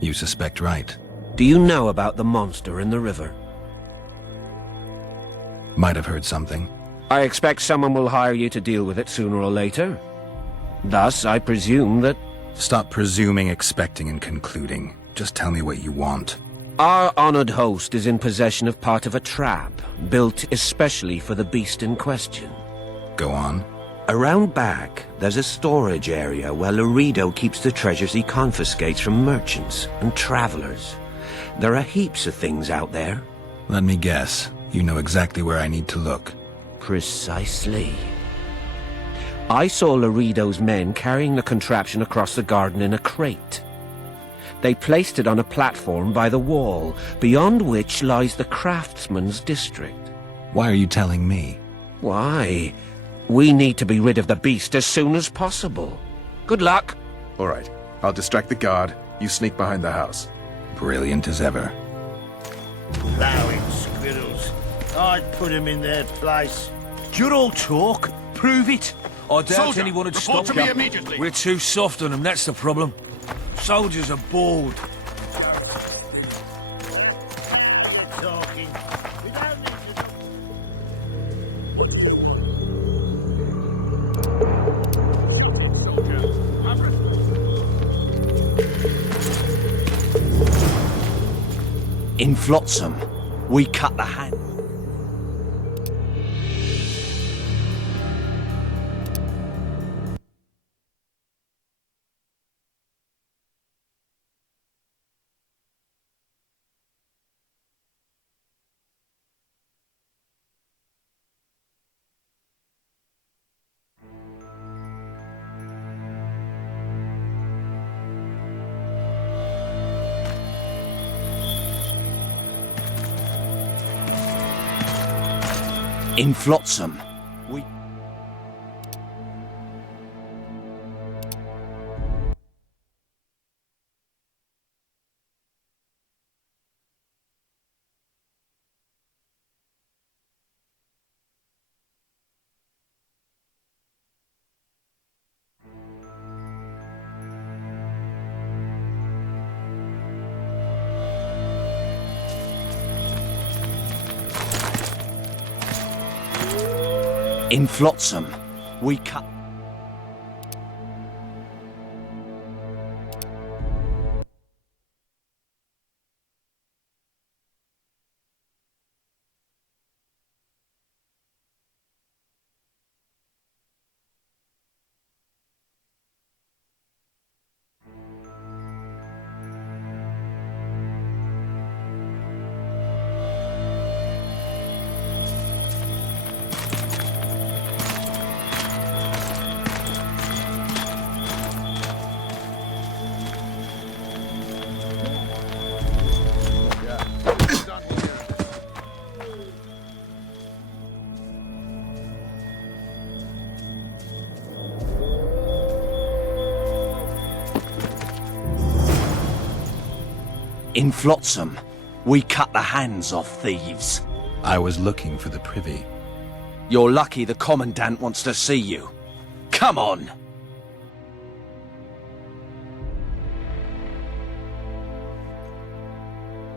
You suspect right. Do you know about the monster in the river? Might have heard something. I expect someone will hire you to deal with it sooner or later. Thus, I presume that... Stop presuming, expecting, and concluding. Just tell me what you want. Our honored host is in possession of part of a trap, built especially for the beast in question. Go on. Around back, there's a storage area where Laredo keeps the treasures he confiscates from merchants and travelers. There are heaps of things out there. Let me guess. You know exactly where I need to look. Precisely. I saw Laredo's men carrying the contraption across the garden in a crate. They placed it on a platform by the wall, beyond which lies the craftsman's district. Why are you telling me? Why? We need to be rid of the beast as soon as possible. Good luck. All right. I'll distract the guard. You sneak behind the house. Brilliant as ever. Plowing squirrels. I'd put him in their place. You're all talk. Prove it. I doubt Soldier, anyone would report stop to me you. immediately. We're too soft on them, that's the problem. Soldiers are bored. They're talking. We don't need to... Shoot it, soldier. In Flotsam, we cut the hand. In Flotsam, we... In Flotsam, we cut... In Flotsam, we cut the hands off thieves. I was looking for the privy. You're lucky the Commandant wants to see you. Come on!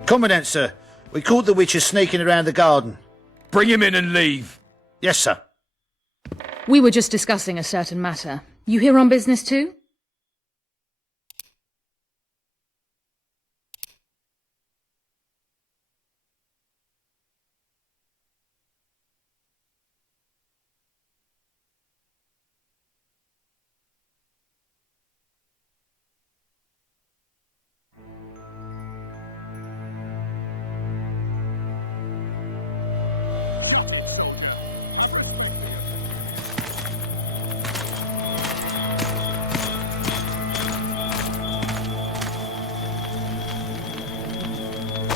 Commandant, sir. We caught the witches sneaking around the garden. Bring him in and leave. Yes, sir. We were just discussing a certain matter. You here on business too?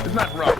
Isn't that right?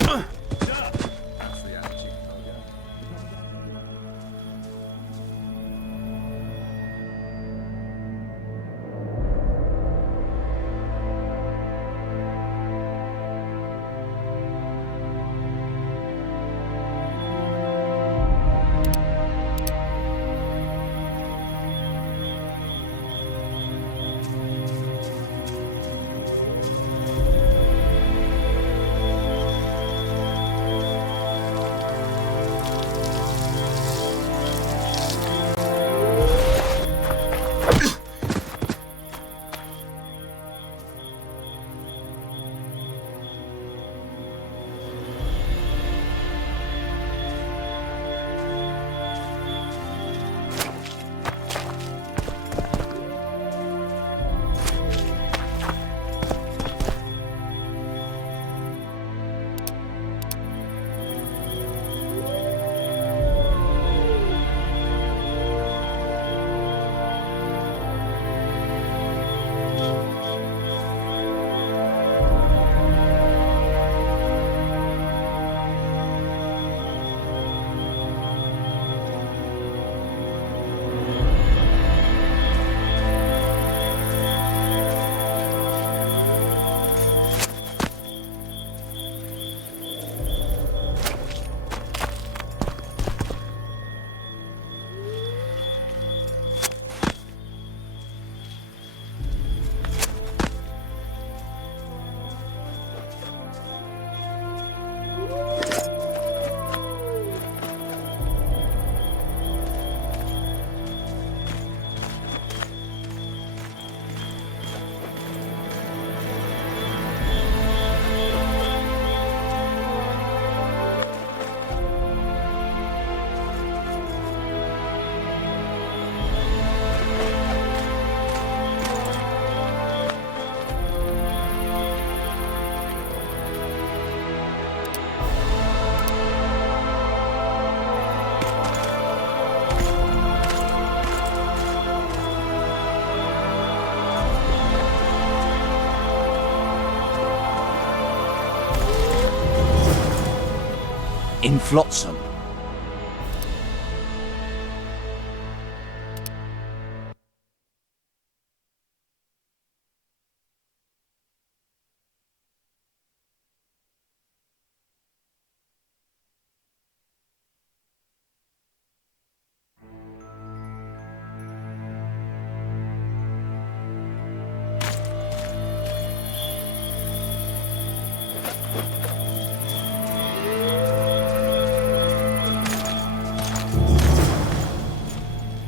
In Flotsam.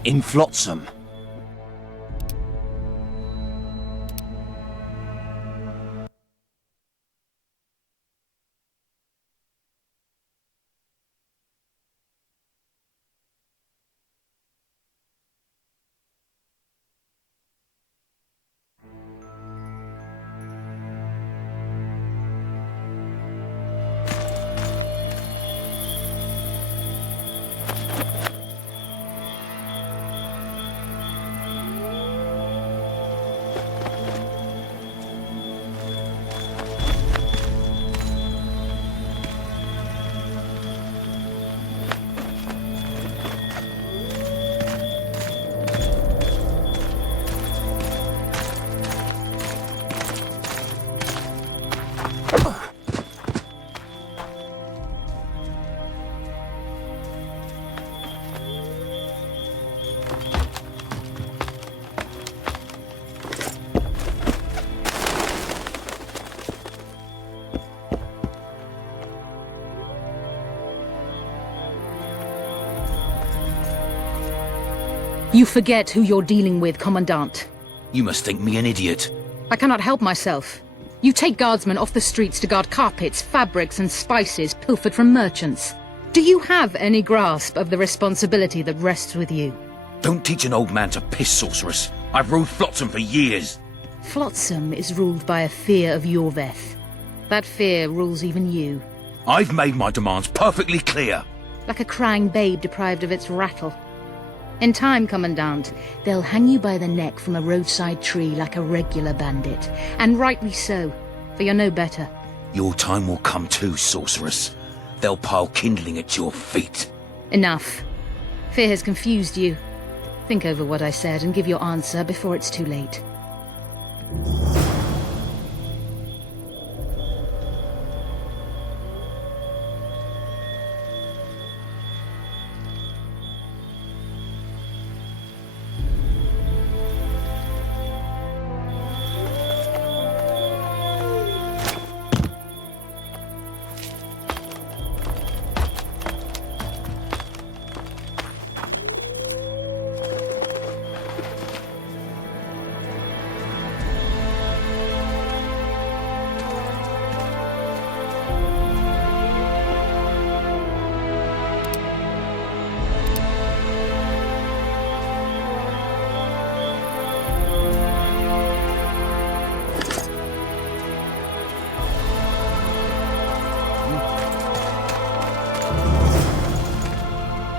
In Flotsam. You forget who you're dealing with, Commandant. You must think me an idiot. I cannot help myself. You take guardsmen off the streets to guard carpets, fabrics and spices pilfered from merchants. Do you have any grasp of the responsibility that rests with you? Don't teach an old man to piss, sorceress. I've ruled Flotsam for years. Flotsam is ruled by a fear of Yorveth. That fear rules even you. I've made my demands perfectly clear. Like a crying babe deprived of its rattle. In time, Commandant, they'll hang you by the neck from a roadside tree like a regular bandit. And rightly so, for you're no better. Your time will come too, sorceress. They'll pile kindling at your feet. Enough. Fear has confused you. Think over what I said and give your answer before it's too late.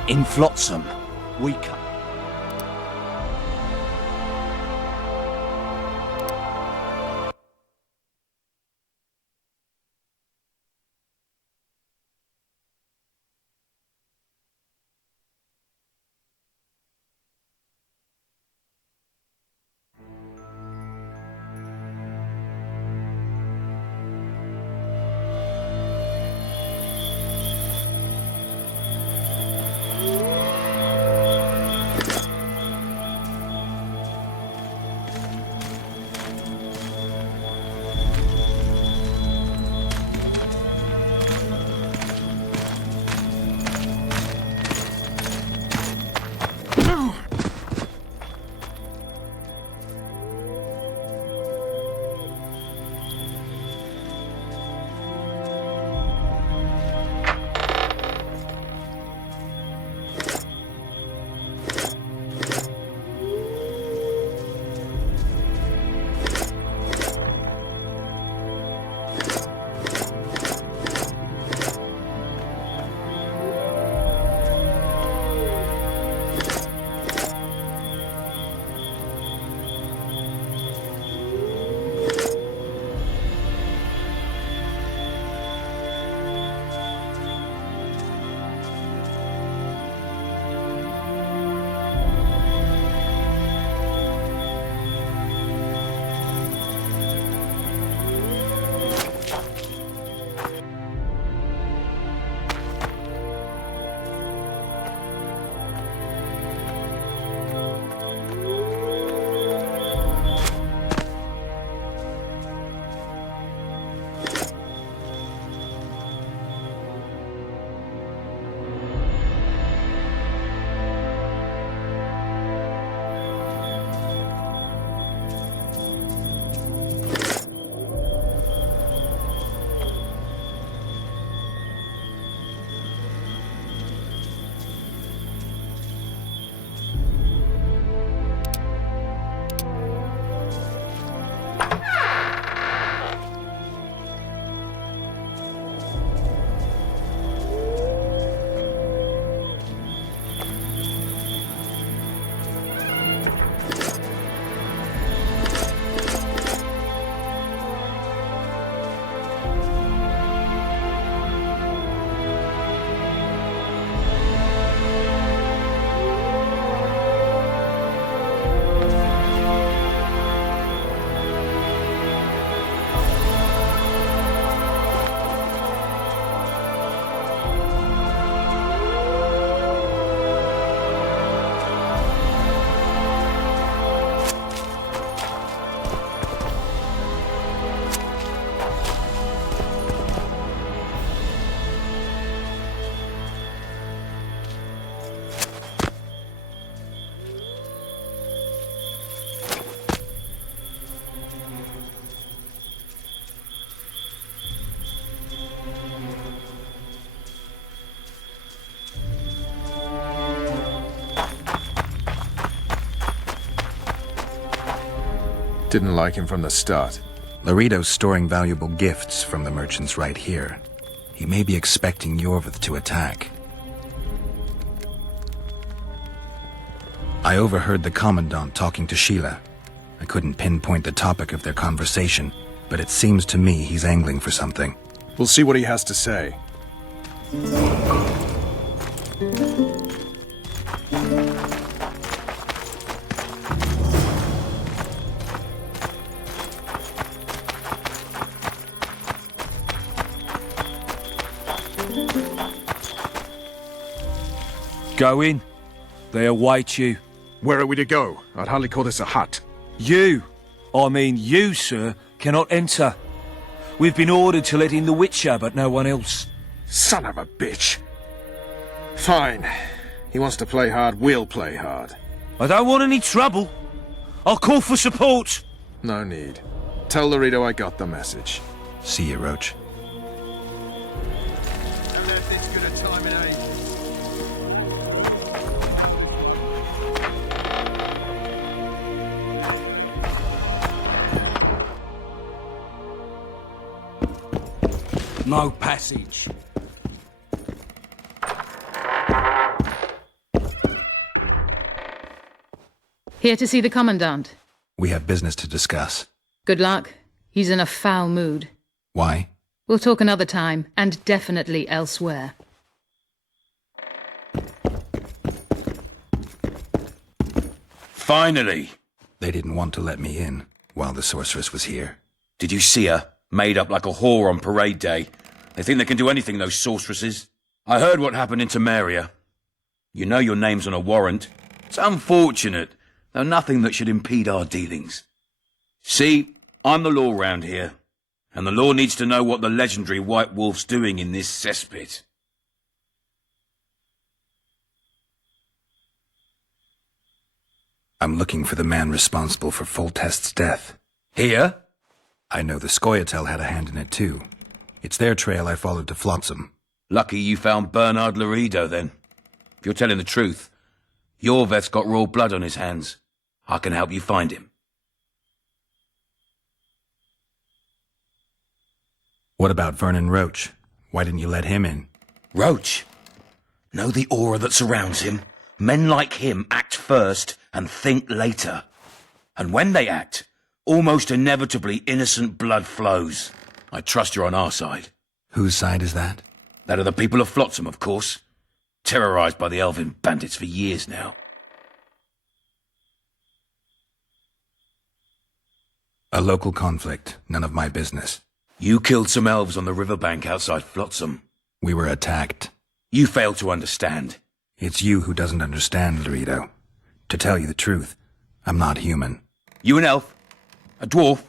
In Flotsam, we come. Didn't like him from the start. Laredo's storing valuable gifts from the merchants right here. He may be expecting Yorvith to attack. I overheard the Commandant talking to Sheila. I couldn't pinpoint the topic of their conversation, but it seems to me he's angling for something. We'll see what he has to say. Go in. They await you. Where are we to go? I'd hardly call this a hut. You, you, sir, cannot enter. We've been ordered to let in the Witcher, but no one else. Son of a bitch. Fine. He wants to play hard, we'll play hard. I don't want any trouble. I'll call for support. No need. Tell Laredo I got the message. See you, Roach. Don't have this good a time in age. No passage. Here to see the Commandant. We have business to discuss. Good luck. He's in a foul mood. Why? We'll talk another time, and definitely elsewhere. Finally! They didn't want to let me in while the sorceress was here. Did you see her? Made up like a whore on parade day. They think they can do anything, those sorceresses. I heard what happened in Temeria. You know your name's on a warrant. It's unfortunate, though nothing that should impede our dealings. See, I'm the law round here, and the law needs to know what the legendary White Wolf's doing in this cesspit. I'm looking for the man responsible for Foltest's death. Here? I know the Scoia'tael had a hand in it too. It's their trail I followed to Flotsam. Lucky you found Bernard Laredo, then. If you're telling the truth, Yorveth's got raw blood on his hands. I can help you find him. What about Vernon Roach? Why didn't you let him in? Roach? Know the aura that surrounds him? Men like him act first and think later. And when they act, almost inevitably innocent blood flows. I trust you're on our side. Whose side is that? That of the people of Flotsam, of course. Terrorized by the elven bandits for years now. A local conflict, none of my business. You killed some elves on the riverbank outside Flotsam. We were attacked. You failed to understand. It's you who doesn't understand, Laredo. To tell you the truth, I'm not human. You an elf? A dwarf?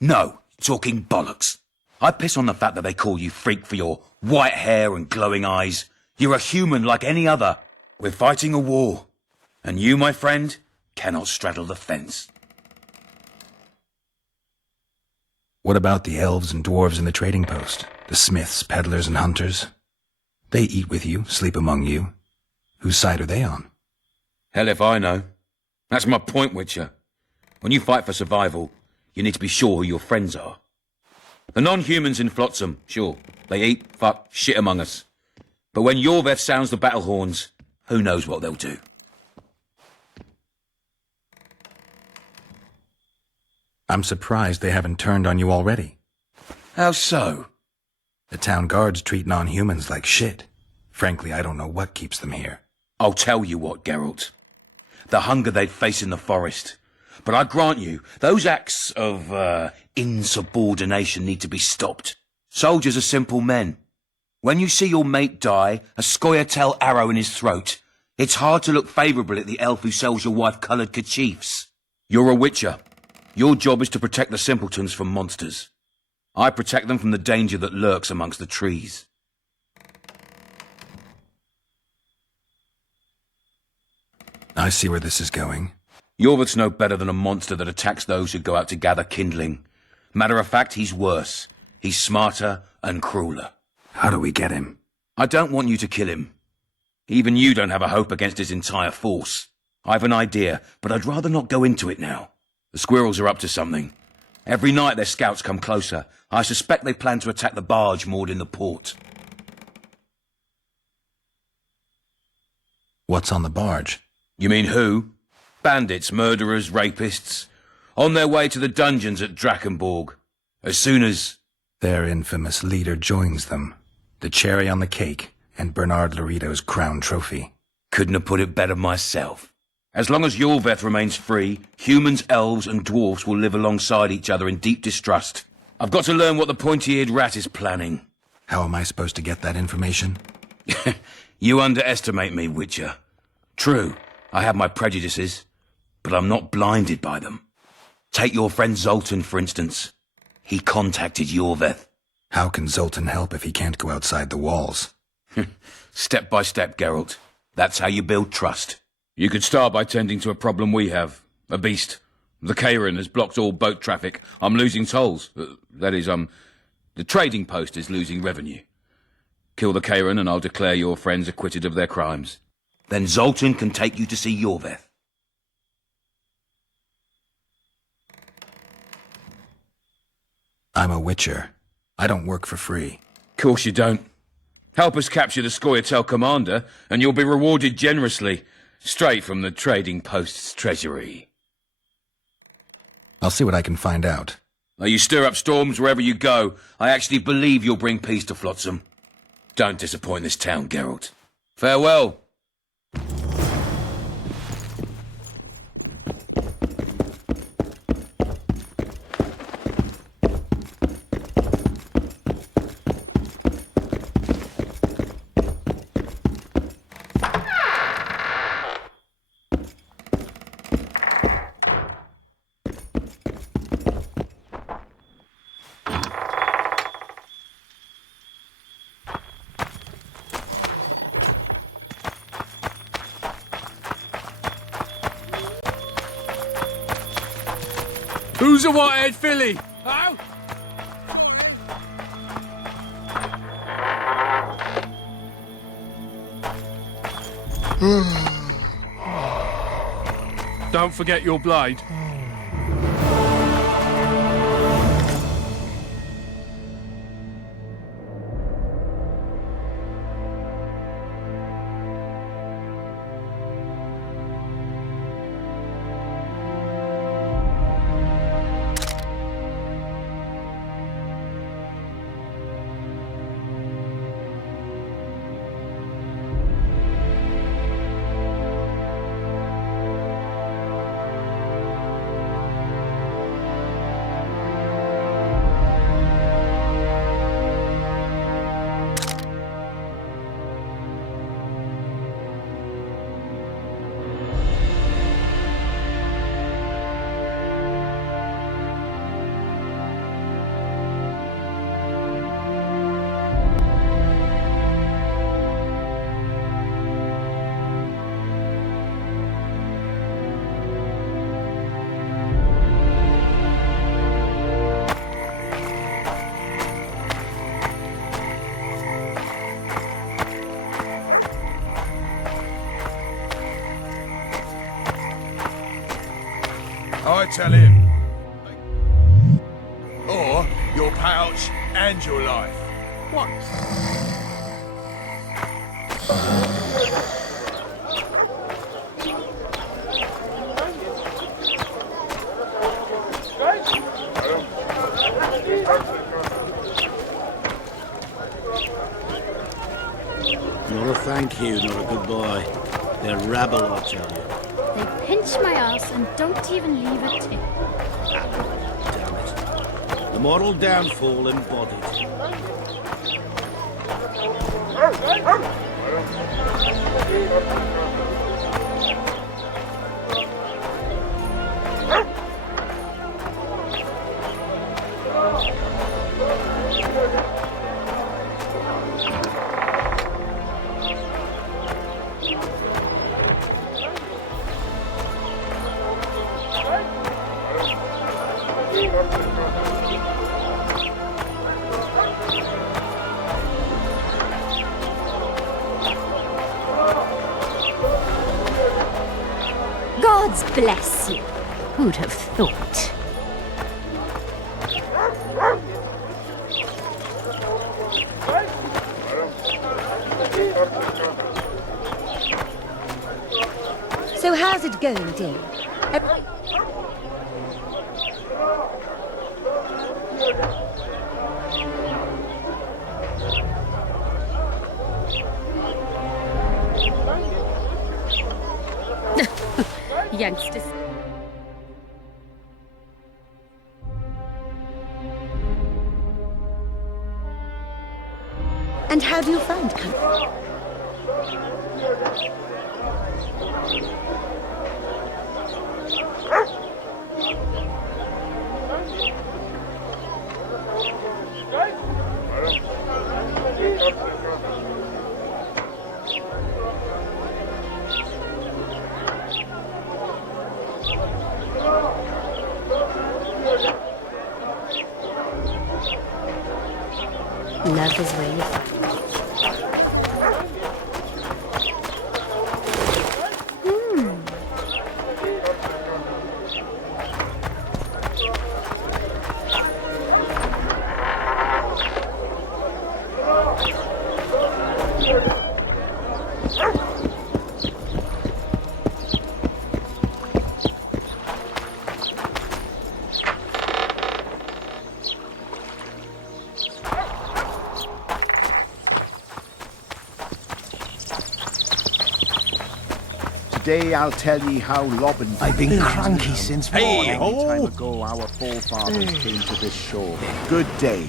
No, talking bollocks. I piss on the fact that they call you freak for your white hair and glowing eyes. You're a human like any other. We're fighting a war. And you, my friend, cannot straddle the fence. What about the elves and dwarves in the trading post? The smiths, peddlers, and hunters? They eat with you, sleep among you. Whose side are they on? Hell if I know. That's my point, Witcher. When you fight for survival, you need to be sure who your friends are. The non-humans in Flotsam, sure, they eat, fuck, shit among us. But when Yorveth sounds the battle horns, who knows what they'll do. I'm surprised they haven't turned on you already. How so? The town guards treat non-humans like shit. Frankly, I don't know what keeps them here. I'll tell you what, Geralt. The hunger they'd face in the forest. But I grant you, those acts of, insubordination need to be stopped. Soldiers are simple men. When you see your mate die, a Scoia'tael arrow in his throat, it's hard to look favourably at the elf who sells your wife coloured kerchiefs. You're a Witcher. Your job is to protect the simpletons from monsters. I protect them from the danger that lurks amongst the trees. I see where this is going. Yorvith's no better than a monster that attacks those who go out to gather kindling. Matter of fact, he's worse. He's smarter and crueler. How do we get him? I don't want you to kill him. Even you don't have a hope against his entire force. I've an idea, but I'd rather not go into it now. The squirrels are up to something. Every night their scouts come closer. I suspect they plan to attack the barge moored in the port. What's on the barge? You mean who? Bandits, murderers, rapists. On their way to the dungeons at Drakenborg. As soon as... Their infamous leader joins them. The cherry on the cake, and Bernard Laurito's crown trophy. Couldn't have put it better myself. As long as Yorveth remains free, humans, elves and dwarfs will live alongside each other in deep distrust. I've got to learn what the pointy-eared rat is planning. How am I supposed to get that information? You underestimate me, Witcher. True, I have my prejudices, but I'm not blinded by them. Take your friend Zoltan, for instance. He contacted Yorveth. How can Zoltan help if he can't go outside the walls? Step by step, Geralt. That's how you build trust. You could start by tending to a problem we have. A beast. The Kairan has blocked all boat traffic. I'm losing tolls. That is, the trading post is losing revenue. Kill the Kairan and I'll declare your friends acquitted of their crimes. Then Zoltan can take you to see Yorveth. I'm a Witcher. I don't work for free. Course you don't. Help us capture the Scoia'tael commander, and you'll be rewarded generously, straight from the trading post's treasury. I'll see what I can find out. Now you stir up storms wherever you go. I actually believe you'll bring peace to Flotsam. Don't disappoint this town, Geralt. Farewell. Who's a white-haired filly? How? Don't forget your blade. I tell him. Or your pouch and your life. What? Not a thank you, not a goodbye. They're rabble, I tell you. They pinch my ass and don't even leave a tip. Damn it. The moral downfall embodied. Gods bless you. Who'd have thought? So how's it going, Dave? Youngsters. And how do you find country? Love is where you find. Today I'll tell ye how Robin... I've been cranky since morning. Long time ago our forefathers came to this shore. Good day.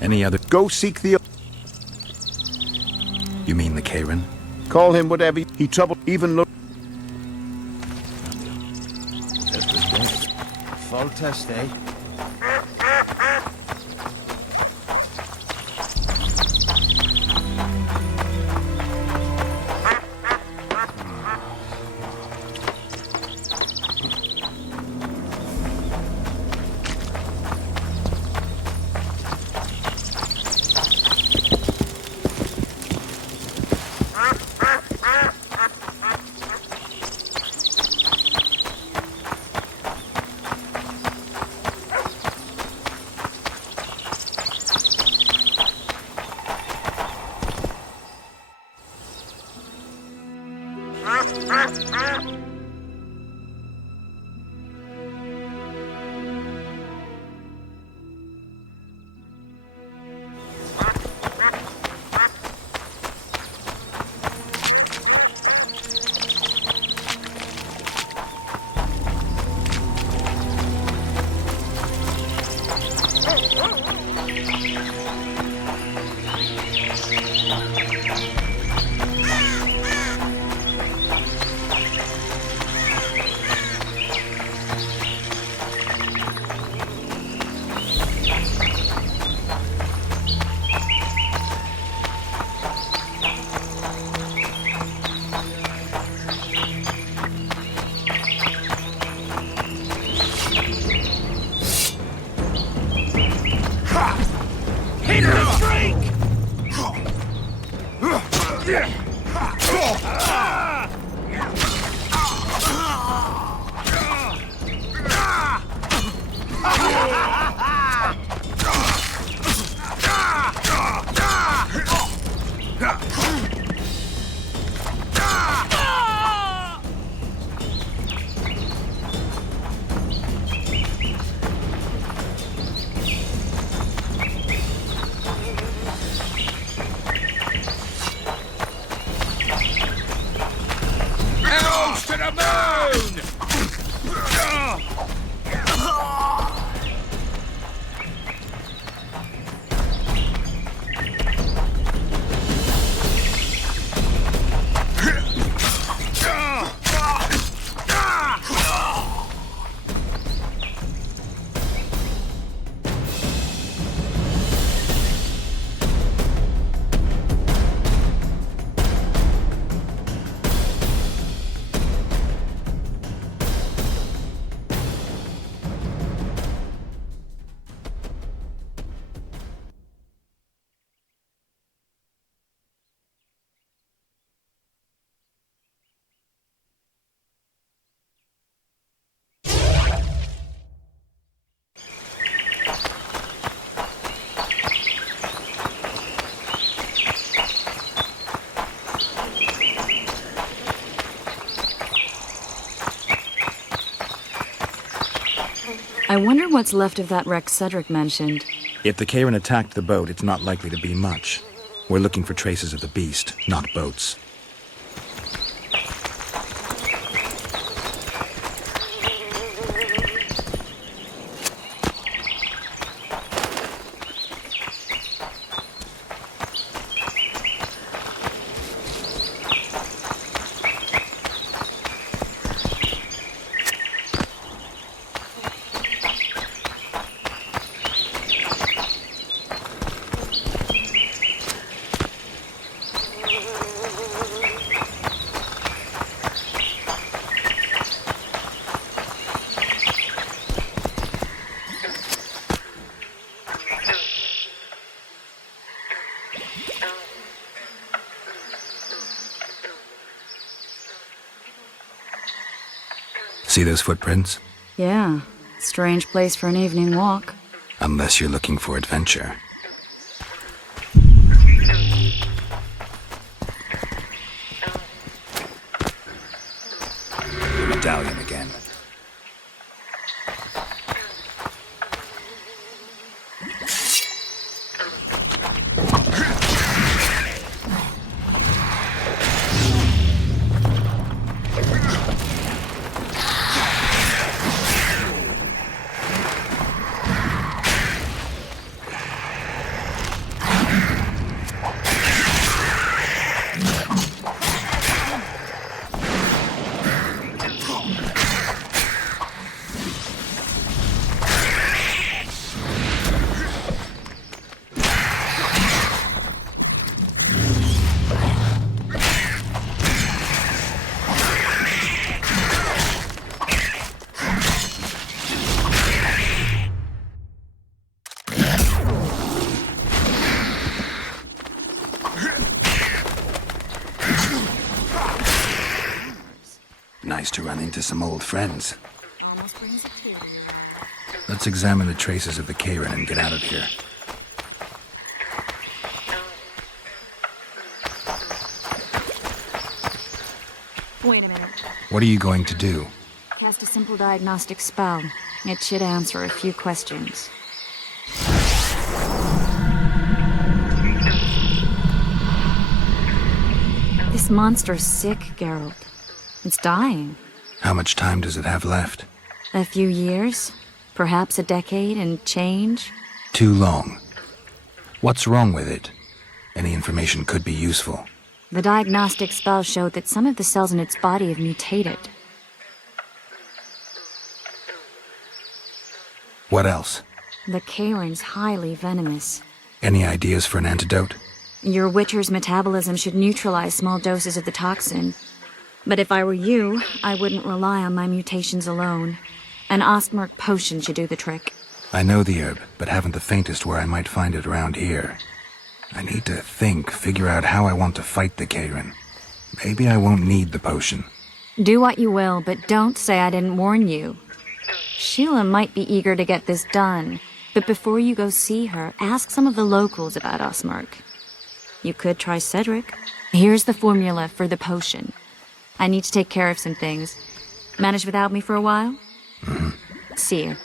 Any other... Go seek the... You mean the Karen? Call him whatever he troubled, even look... Full test, eh? what's left of that wreck Cedric mentioned. If the Karen attacked the boat, it's not likely to be much. We're looking for traces of the beast, not boats. See those footprints? Yeah, strange place for an evening walk. Unless you're looking for adventure. The medallion again. Nice to run into some old friends. Let's examine the traces of the Karen and get out of here. Wait a minute. What are you going to do? Cast a simple diagnostic spell. It should answer a few questions. This monster's sick, Geralt. It's dying. How much time does it have left? A few years? Perhaps a decade and change? Too long. What's wrong with it? Any information could be useful. The diagnostic spell showed that some of the cells in its body have mutated. What else? The Karen's highly venomous. Any ideas for an antidote? Your Witcher's metabolism should neutralize small doses of the toxin. But if I were you, I wouldn't rely on my mutations alone. An Ostmark potion should do the trick. I know the herb, but haven't the faintest where I might find it around here. I need to figure out how I want to fight the Karen. Maybe I won't need the potion. Do what you will, but don't say I didn't warn you. Sheila might be eager to get this done, but before you go see her, ask some of the locals about Ostmark. You could try Cedric. Here's the formula for the potion. I need to take care of some things. Manage without me for a while? See you.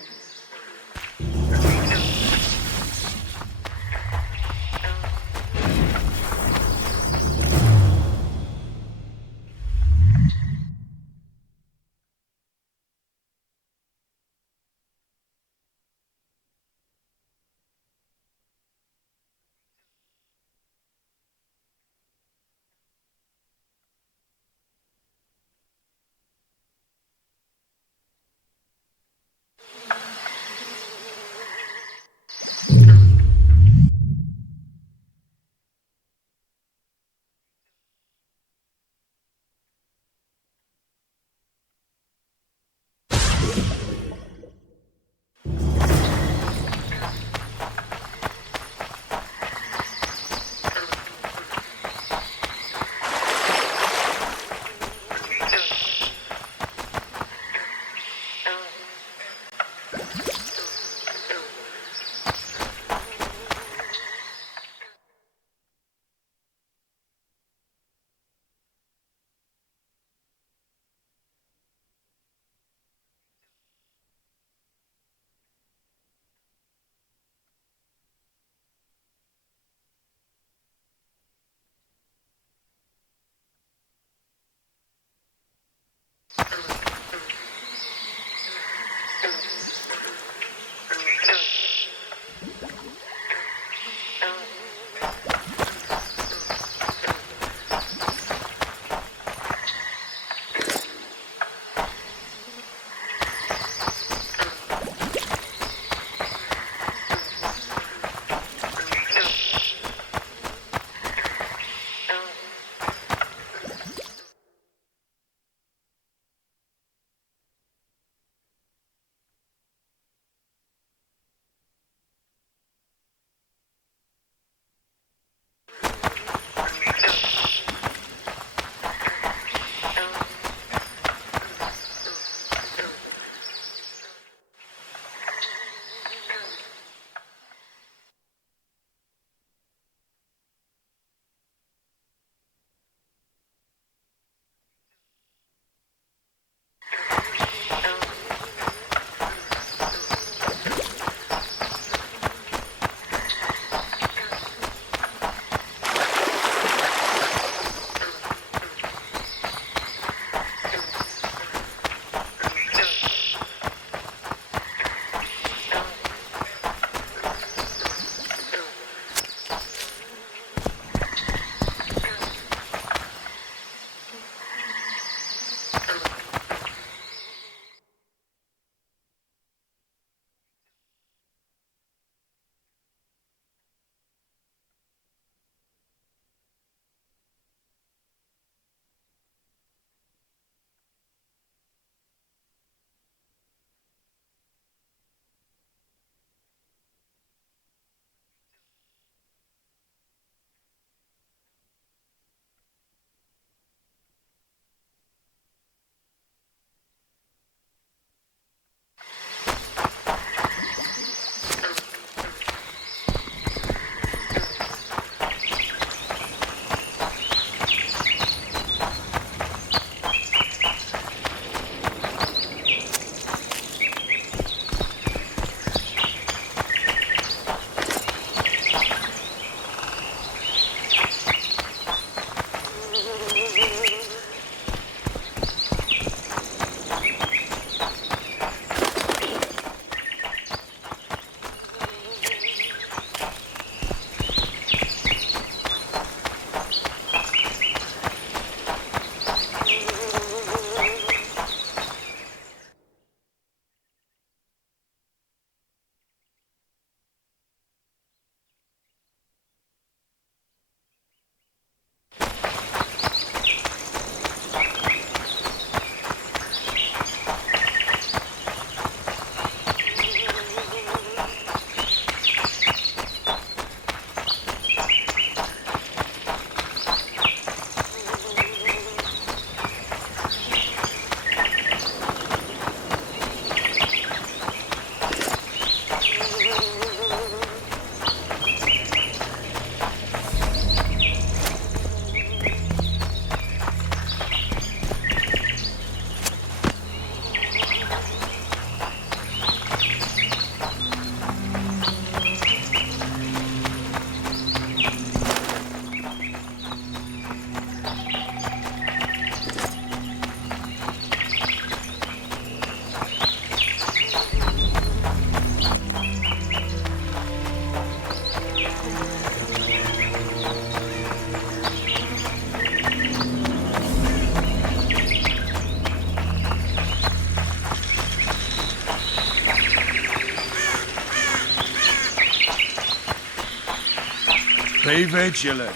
Be vigilant.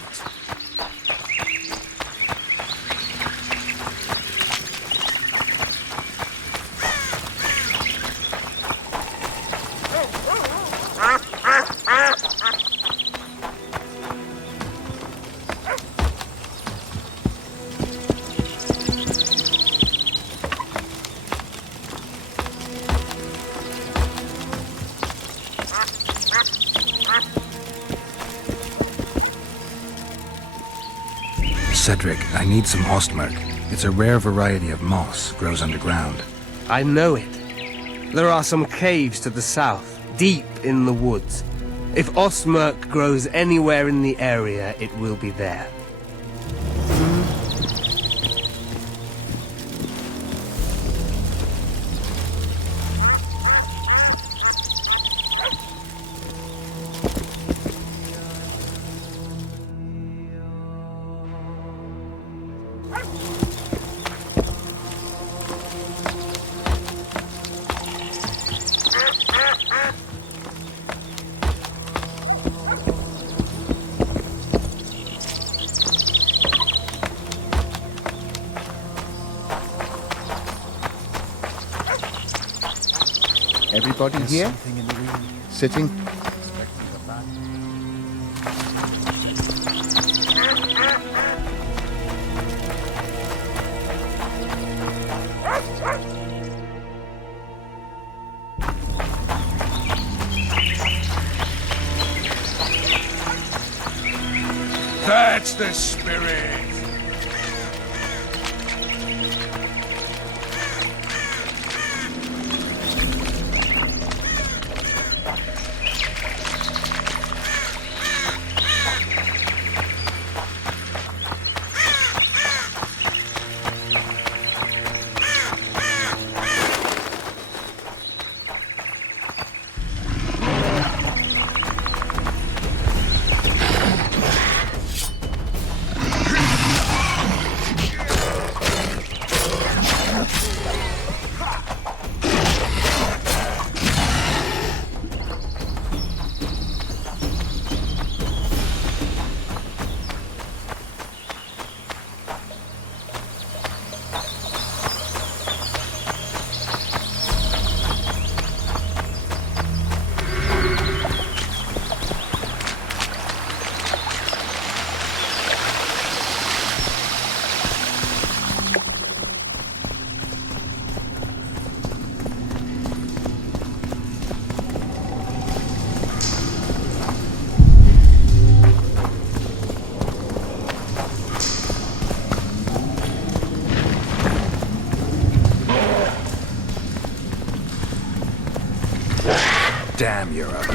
Cedric, I need some Ostmark. It's a rare variety of moss, grows underground. I know it. There are some caves to the south, deep in the woods. If Ostmark grows anywhere in the area, it will be there. Everybody here? Sitting? That's the spirit. Damn, you're up.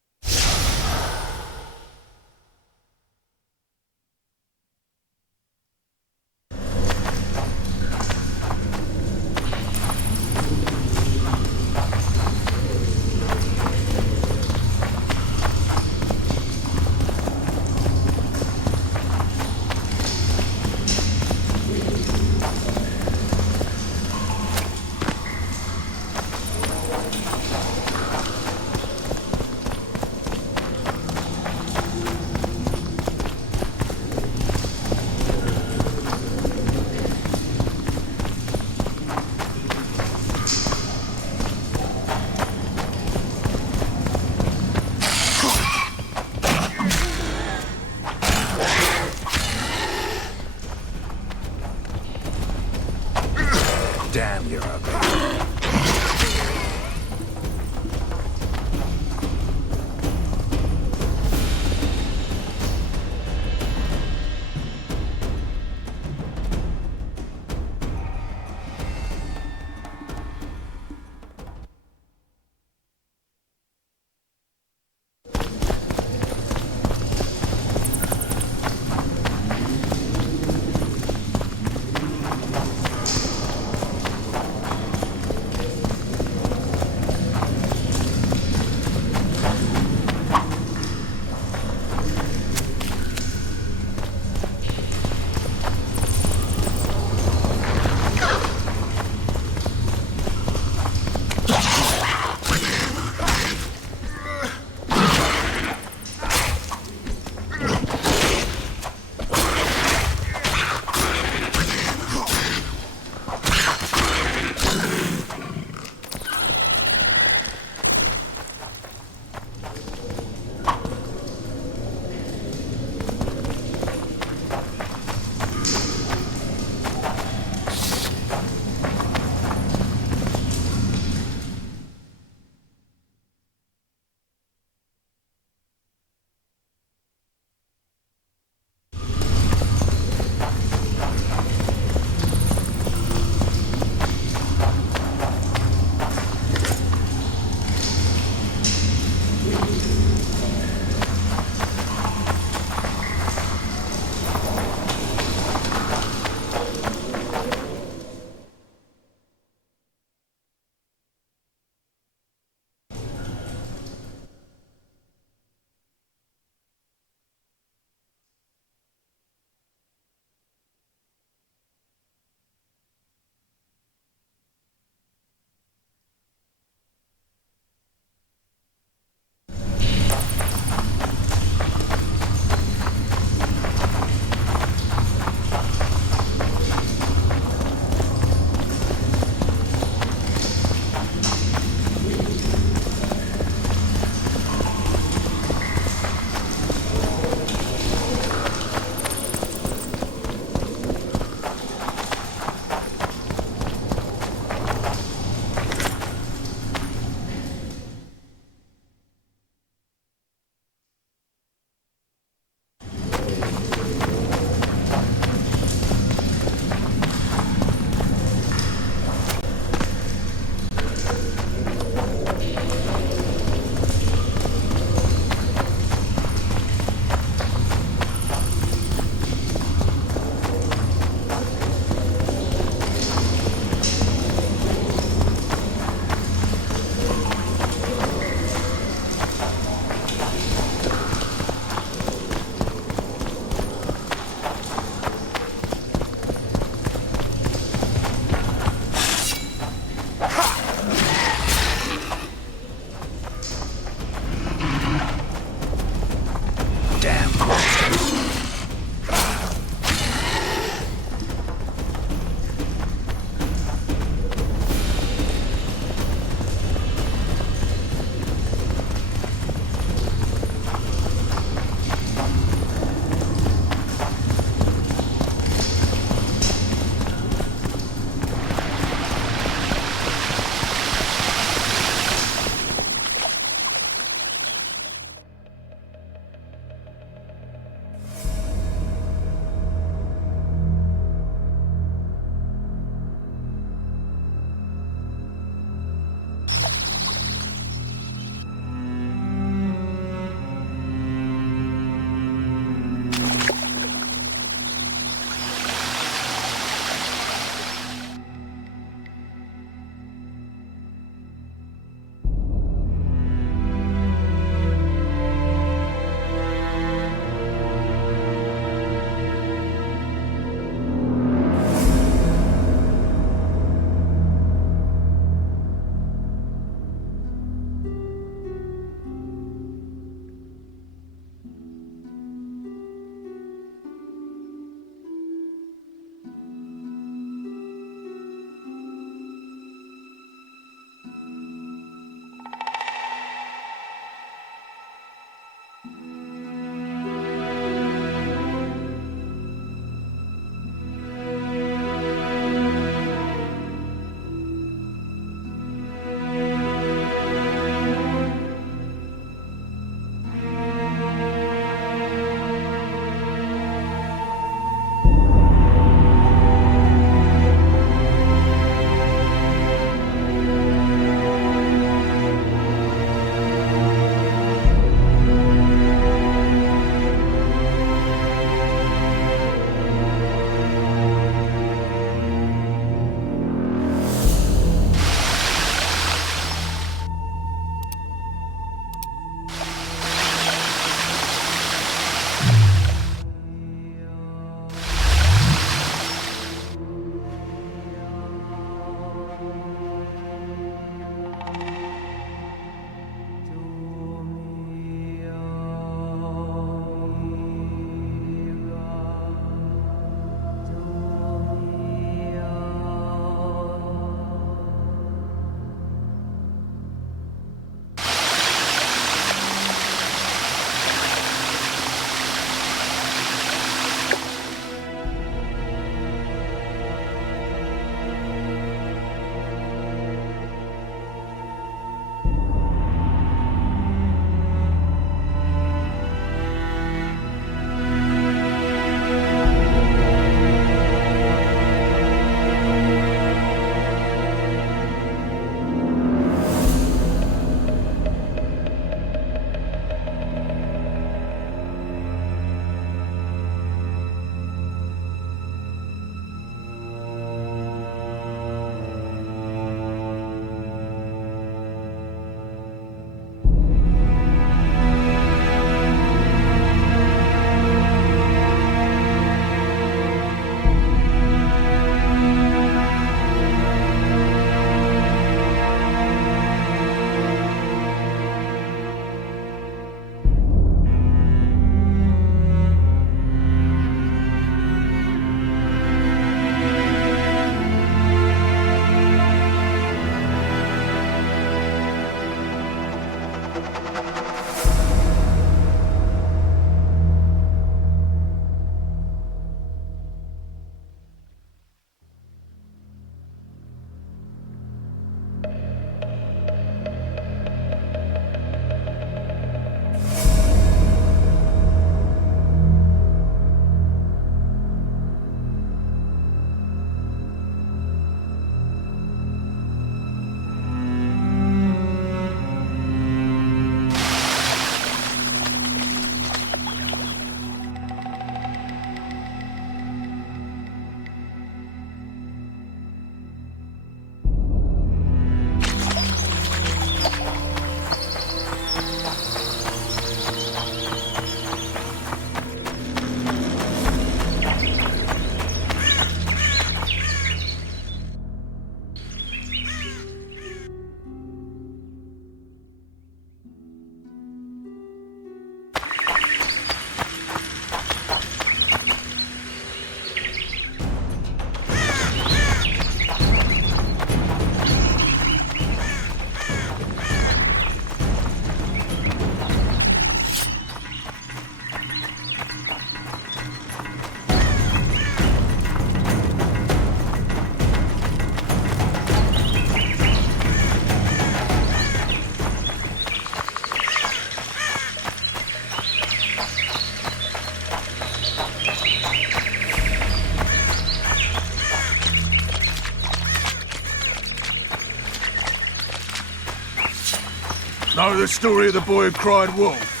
Know the story of the boy who cried wolf?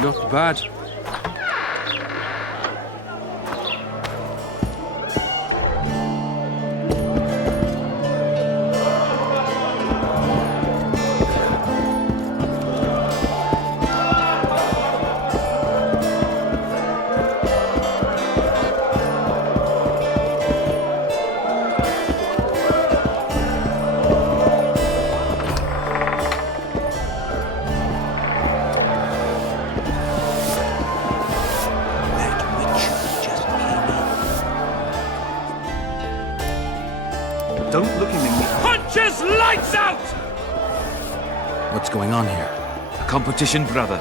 Not bad. Don't look him in the Punches lights out! What's going on here? A competition, brother.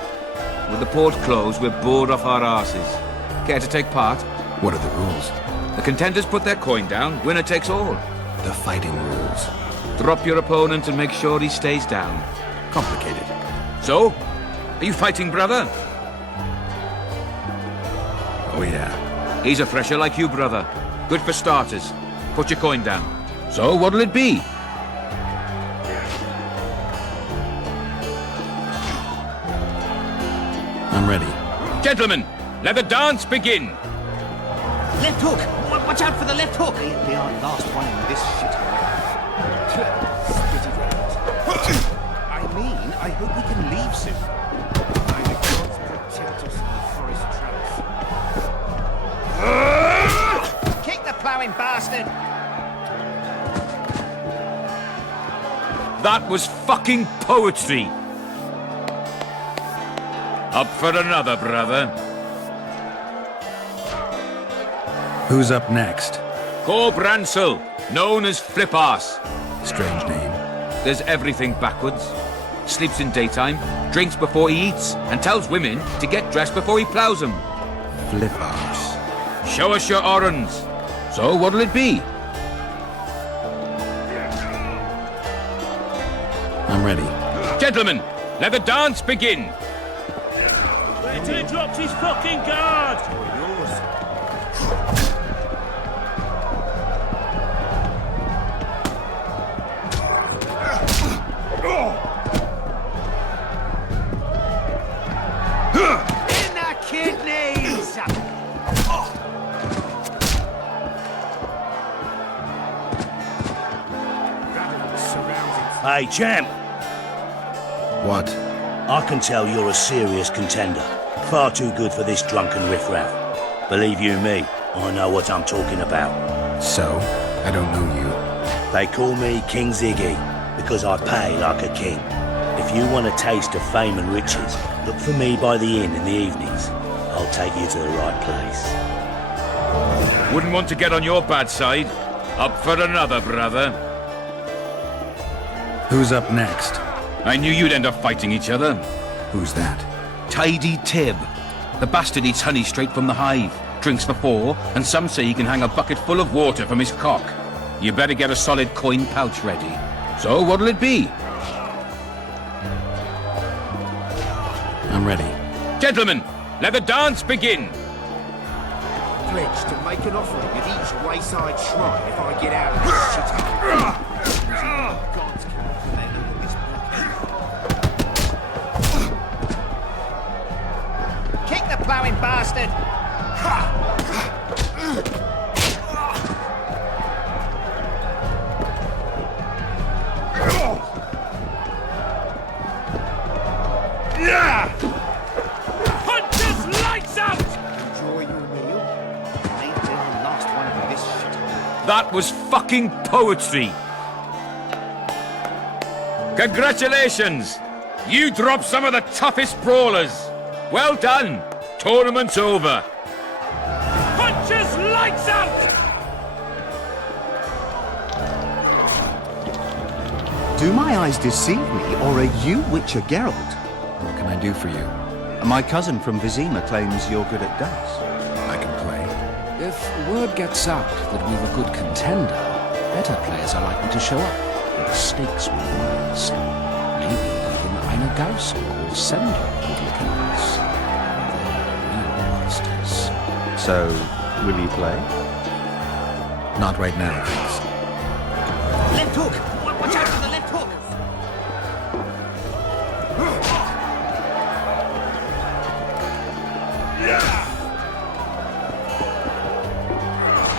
With the port closed, we're bored off our arses. Care to take part? What are the rules? The contenders put their coin down, winner takes all. The fighting rules. Drop your opponent and make sure he stays down. Complicated. So? Are you fighting, brother? Oh, yeah. He's a fresher like you, brother. Good for starters. Put your coin down. So, what'll it be? I'm ready. Gentlemen, let the dance begin! left hook. Watch out for the left hook. Be our last one in this shithole. I mean, I hope we can leave soon. May the gods protect us from the forest traps. Kick the ploughing bastard! That was fucking poetry! Up for another, brother. Who's up next? Cor Bransel, known as Flip-Arse. Strange name. Does everything backwards. Sleeps in daytime, drinks before he eats, and tells women to get dressed before he ploughs them. Flip-Arse. Show us your orange. So what'll it be? I'm ready. Gentlemen, let the dance begin. Wait till he drops his fucking guard! In the kidneys! Hey, champ. What? I can tell you're a serious contender. Far too good for this drunken riffraff. Believe you me, I know what I'm talking about. So? I don't know you. They call me King Ziggy because I pay like a king. If you want a taste of fame and riches, look for me by the inn in the evenings. I'll take you to the right place. Wouldn't want to get on your bad side. Up for another, brother. Who's up next? I knew you'd end up fighting each other. Who's that? Tidy Tib. The bastard eats honey straight from the hive, drinks for 4, and some say he can hang a bucket full of water from his cock. You better get a solid coin pouch ready. So what'll it be? I'm ready. Gentlemen, let the dance begin. Pledge to make an offering at each wayside shrine if I get out of this shithole. Kick the ploughing bastard! Punches lights out! Enjoy your meal. Ain't been the last one of this shit. That was fucking poetry. Congratulations! You dropped some of the toughest brawlers. Well done. Tournament's over. Punches lights out! Do my eyes deceive me, or are you Witcher Geralt? What can I do for you? My cousin from Vizima claims you're good at dice. I can play. If word gets out that we've a good contender, better players are likely to show up, and the stakes will rise. Maybe even Einar Garson or Sender would look at us. They're real masters. So, will you play? Not right now, thanks. Left hook! Watch out for the left hook!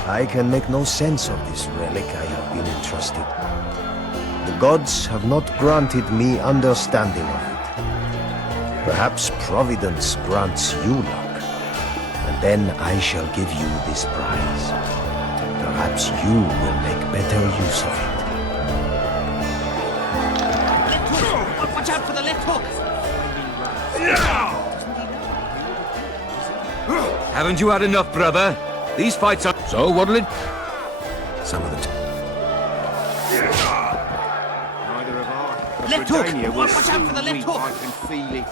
I can make no sense of this relic I have been entrusted. The gods have not granted me understanding of it. Perhaps Providence grants you luck, and then I shall give you this prize. Perhaps you will make better use of it. Left hook! Watch out for the left hook! Haven't you had enough, brother? These fights are... So, what'll it... Some of the... Neither have I. But Left hook! Britannia will Watch out soon for the left weep, hook! I can feel it.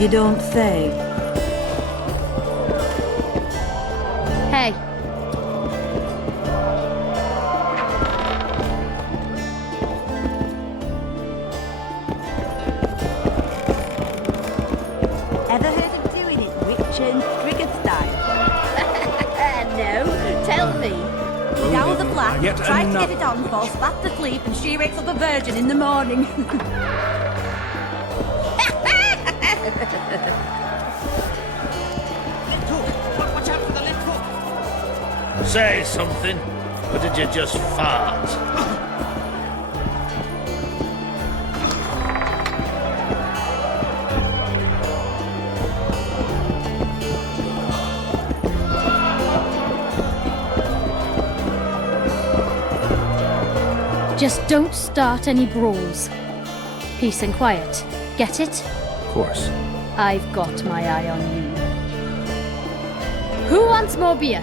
You don't say. Hey. Ever heard of doing it witch and trigger style? No, tell me. Now the black, Yet try to another get it on, falls fast asleep, and she wakes up a virgin in the morning. Left hook! Watch out for the left hook! Say something, or did you just fart? Just don't start any brawls. Peace and quiet. Get it? Of course. I've got my eye on you. Who wants more beer?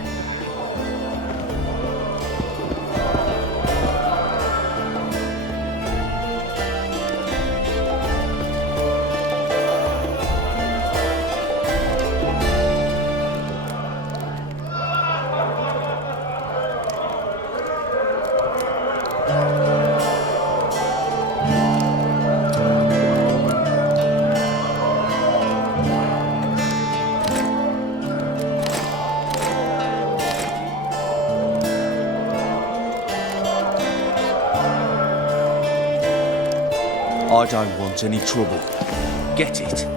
I don't want any trouble. Get it?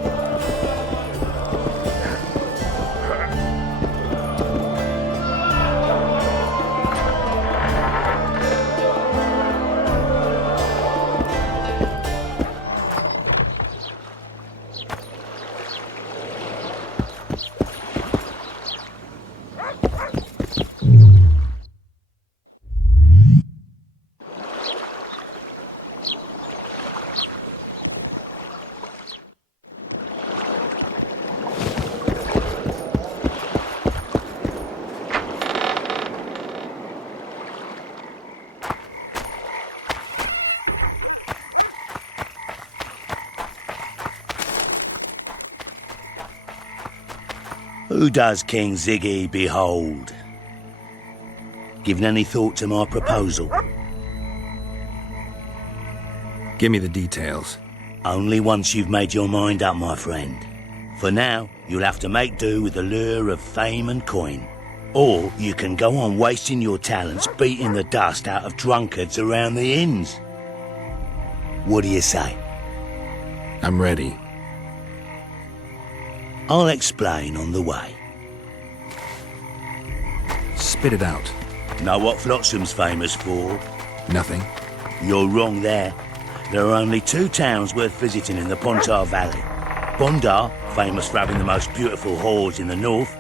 Who does King Ziggy behold? Given any thought to my proposal? Give me the details. Only once you've made your mind up, my friend. For now, you'll have to make do with the lure of fame and coin. Or you can go on wasting your talents beating the dust out of drunkards around the inns. What do you say? I'm ready. I'll explain on the way. Spit it out. Know what Flotsam's famous for? Nothing. You're wrong there. There are only two towns worth visiting in the Pontar Valley. Bondar, famous for having the most beautiful whores in the north,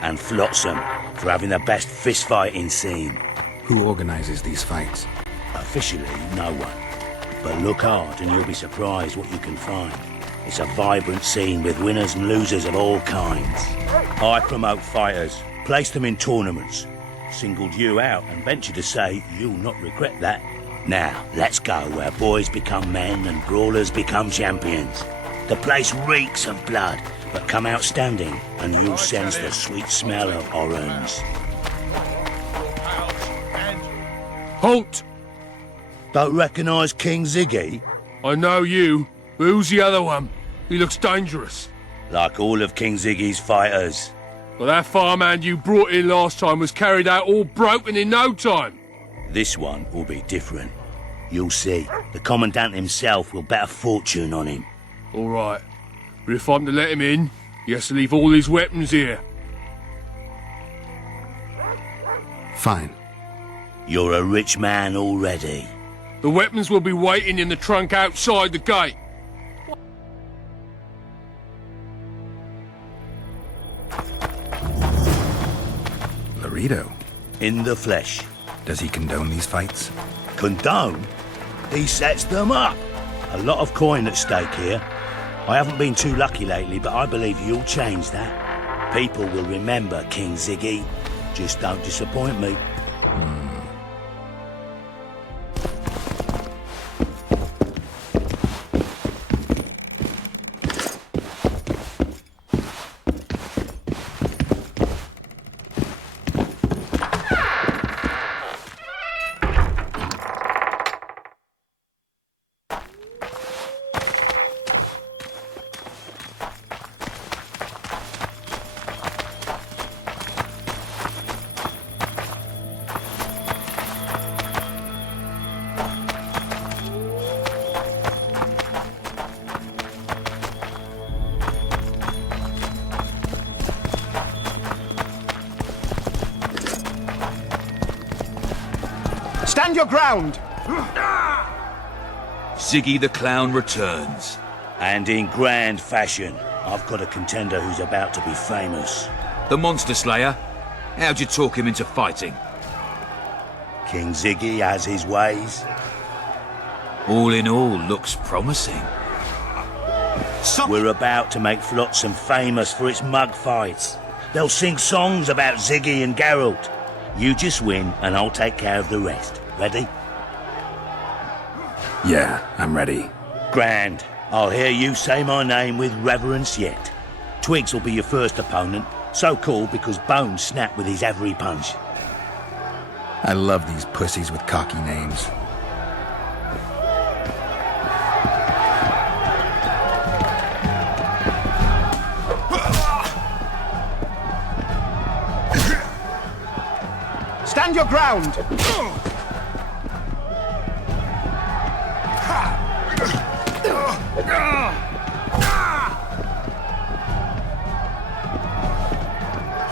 and Flotsam, for having the best fist-fighting scene. Who organizes these fights? Officially, no one. But look hard and you'll be surprised what you can find. It's a vibrant scene with winners and losers of all kinds. I promote fighters, place them in tournaments. Singled you out and venture to say you'll not regret that. Now, let's go where boys become men and brawlers become champions. The place reeks of blood, but come out standing and you'll sense the sweet smell of orange. Halt! Don't recognise King Ziggy? I know you. But who's the other one? He looks dangerous. Like all of King Ziggy's fighters. Well, that farmhand you brought in last time was carried out all broken in no time. This one will be different. You'll see. The Commandant himself will bet a fortune on him. All right. But if I'm to let him in, he has to leave all his weapons here. Fine. You're a rich man already. The weapons will be waiting in the trunk outside the gate. Laredo. In the flesh. Does he condone these fights? Condone? He sets them up. A lot of coin at stake here. I haven't been too lucky lately, but I believe you'll change that. People will remember King Ziggy. Just don't disappoint me. Stand your ground! Ziggy the Clown returns. And in grand fashion. I've got a contender who's about to be famous. The Monster Slayer? How'd you talk him into fighting? King Ziggy has his ways. All in all, looks promising. We're about to make Flotsam famous for its mug fights. They'll sing songs about Ziggy and Geralt. You just win, and I'll take care of the rest. Ready? Yeah, I'm ready. Grand. I'll hear you say my name with reverence yet. Twigs will be your first opponent. So called because Bones snapped with his every punch. I love these pussies with cocky names. Stand your ground!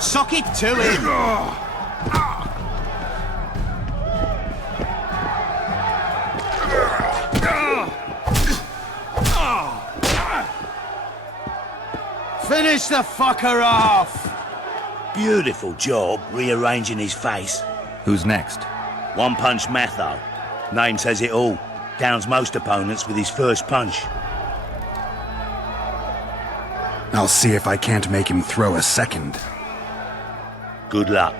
Sock it to him! Finish the fucker off! Beautiful job rearranging his face. Who's next? One Punch Matho. Name says it all. Downs most opponents with his first punch. I'll see if I can't make him throw a second. Good luck.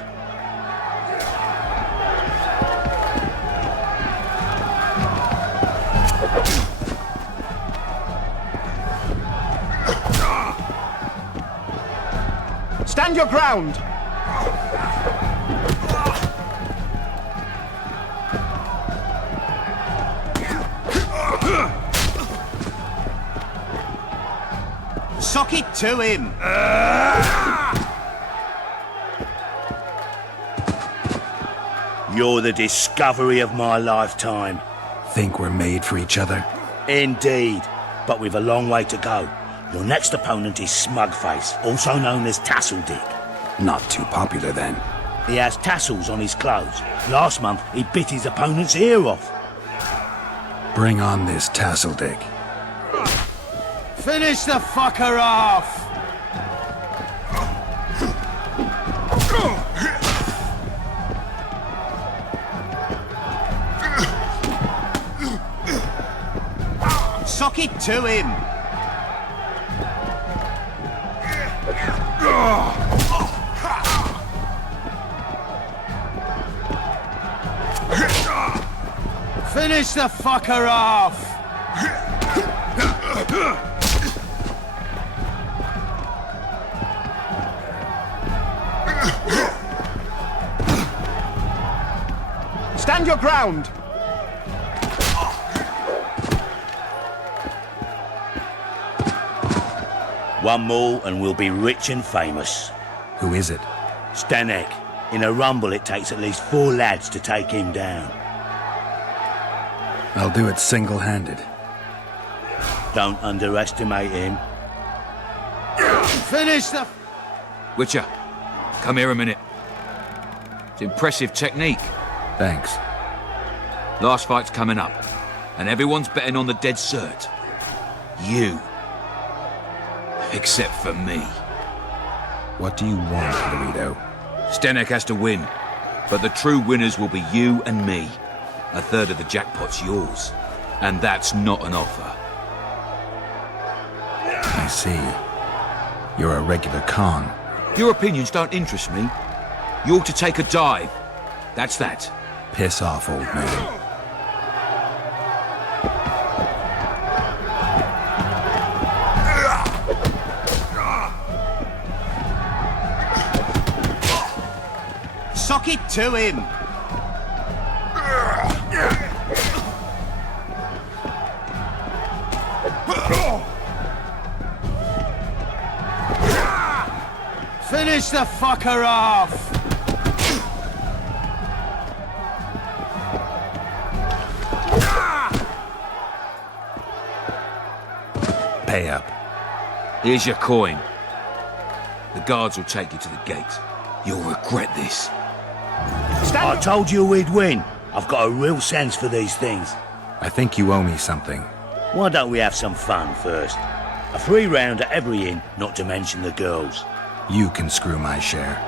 Stand your ground! Sock it to him! You're the discovery of my lifetime. Think we're made for each other? Indeed, but we've a long way to go. Your next opponent is Smugface, also known as Tasseldick. Not too popular then. He has tassels on his clothes. Last month, he bit his opponent's ear off. Bring on this Tasseldick. Finish the fucker off! Sock it to him! Finish the fucker off! Stand your ground! One more and we'll be rich and famous. Who is it? Stanek. In a rumble it takes at least 4 lads to take him down. I'll do it single-handed. Don't underestimate him. Finish the... Witcher, come here a minute. It's impressive technique. Thanks. Last fight's coming up, and everyone's betting on the dead cert. You. Except for me. What do you want, Dorito? Stanek has to win, but the true winners will be you and me. A third of the jackpot's yours, and that's not an offer. I see. You're a regular con. Your opinions don't interest me. You ought to take a dive. That's that. Piss off, old man. Sock it to him! Finish the fucker off! Pay up. Here's your coin. The guards will take you to the gate. You'll regret this. I told you we'd win. I've got a real sense for these things. I think you owe me something. Why don't we have some fun first? A free round at every inn, not to mention the girls. You can screw my share.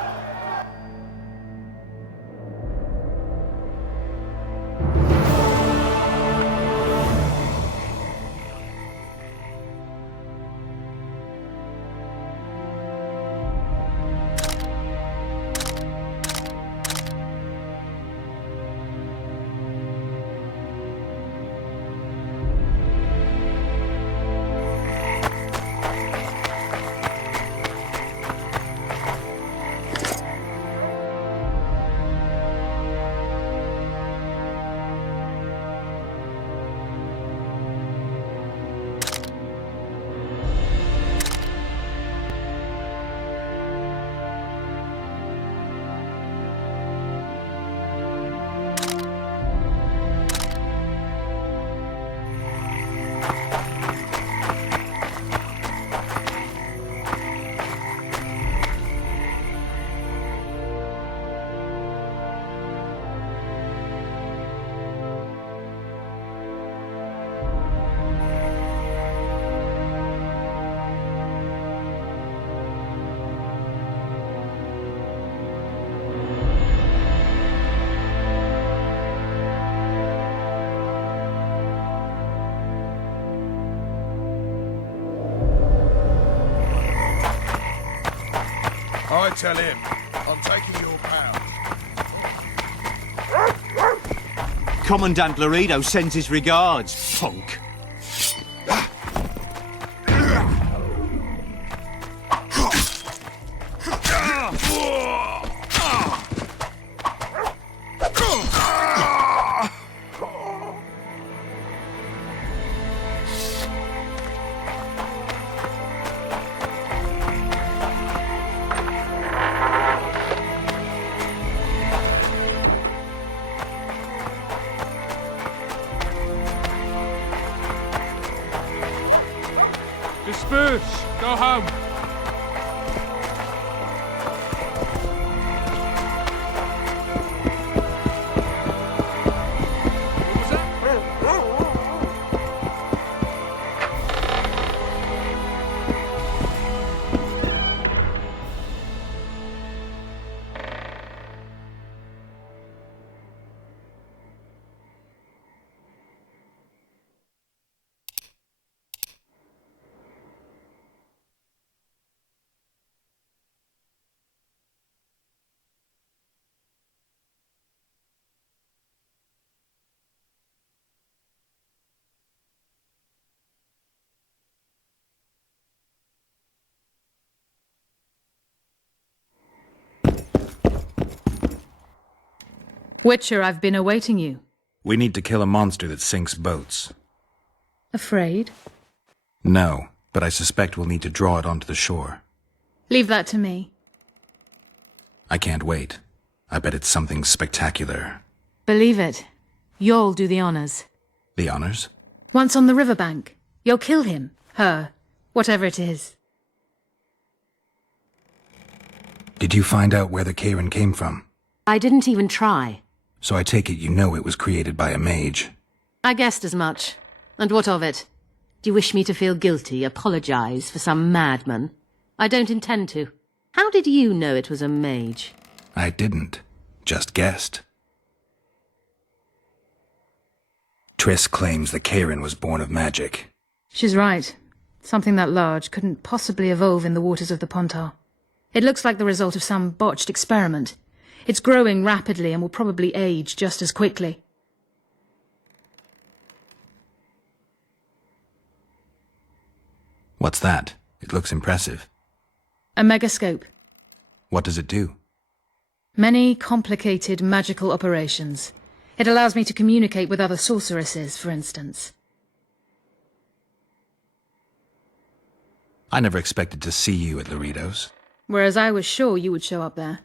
I tell him, I'm taking your pound. Commandant Laredo sends his regards, punk. Disperse! Go home! Witcher, I've been awaiting you. We need to kill a monster that sinks boats. Afraid? No, but I suspect we'll need to draw it onto the shore. Leave that to me. I can't wait. I bet it's something spectacular. Believe it. You'll do the honors. The honors? Once on the riverbank, you'll kill him, her, whatever it is. Did you find out where the Karen came from? I didn't even try. So I take it you know it was created by a mage. I guessed as much. And what of it? Do you wish me to feel guilty, apologize for some madman? I don't intend to. How did you know it was a mage? I didn't. Just guessed. Triss claims the Karen was born of magic. She's right. Something that large couldn't possibly evolve in the waters of the Pontar. It looks like the result of some botched experiment. It's growing rapidly and will probably age just as quickly. What's that? It looks impressive. A megascope. What does it do? Many complicated magical operations. It allows me to communicate with other sorceresses, for instance. I never expected to see you at Loritos. Whereas I was sure you would show up there.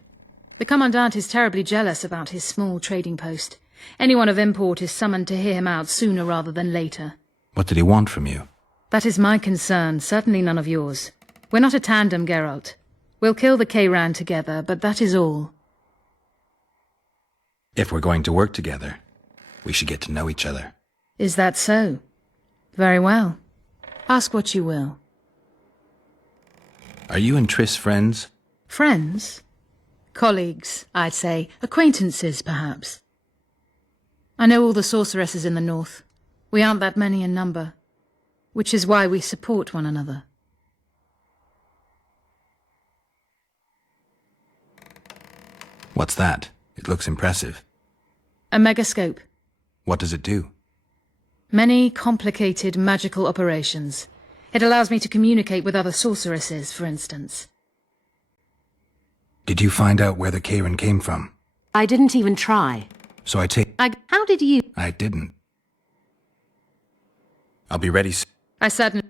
The Commandant is terribly jealous about his small trading post. Anyone of import is summoned to hear him out sooner rather than later. What did he want from you? That is my concern, certainly none of yours. We're not a tandem, Geralt. We'll kill the Kayran together, but that is all. If we're going to work together, we should get to know each other. Is that so? Very well. Ask what you will. Are you and Triss friends? Friends? Colleagues, I'd say. Acquaintances, perhaps. I know all the sorceresses in the north. We aren't that many in number, which is why we support one another. What's that? It looks impressive. A megascope. What does it do? Many complicated magical operations. It allows me to communicate with other sorceresses, for instance. Did you find out where the Karen came from? I didn't even try. So I take... How did you... I didn't. I'll be ready soon. I certainly...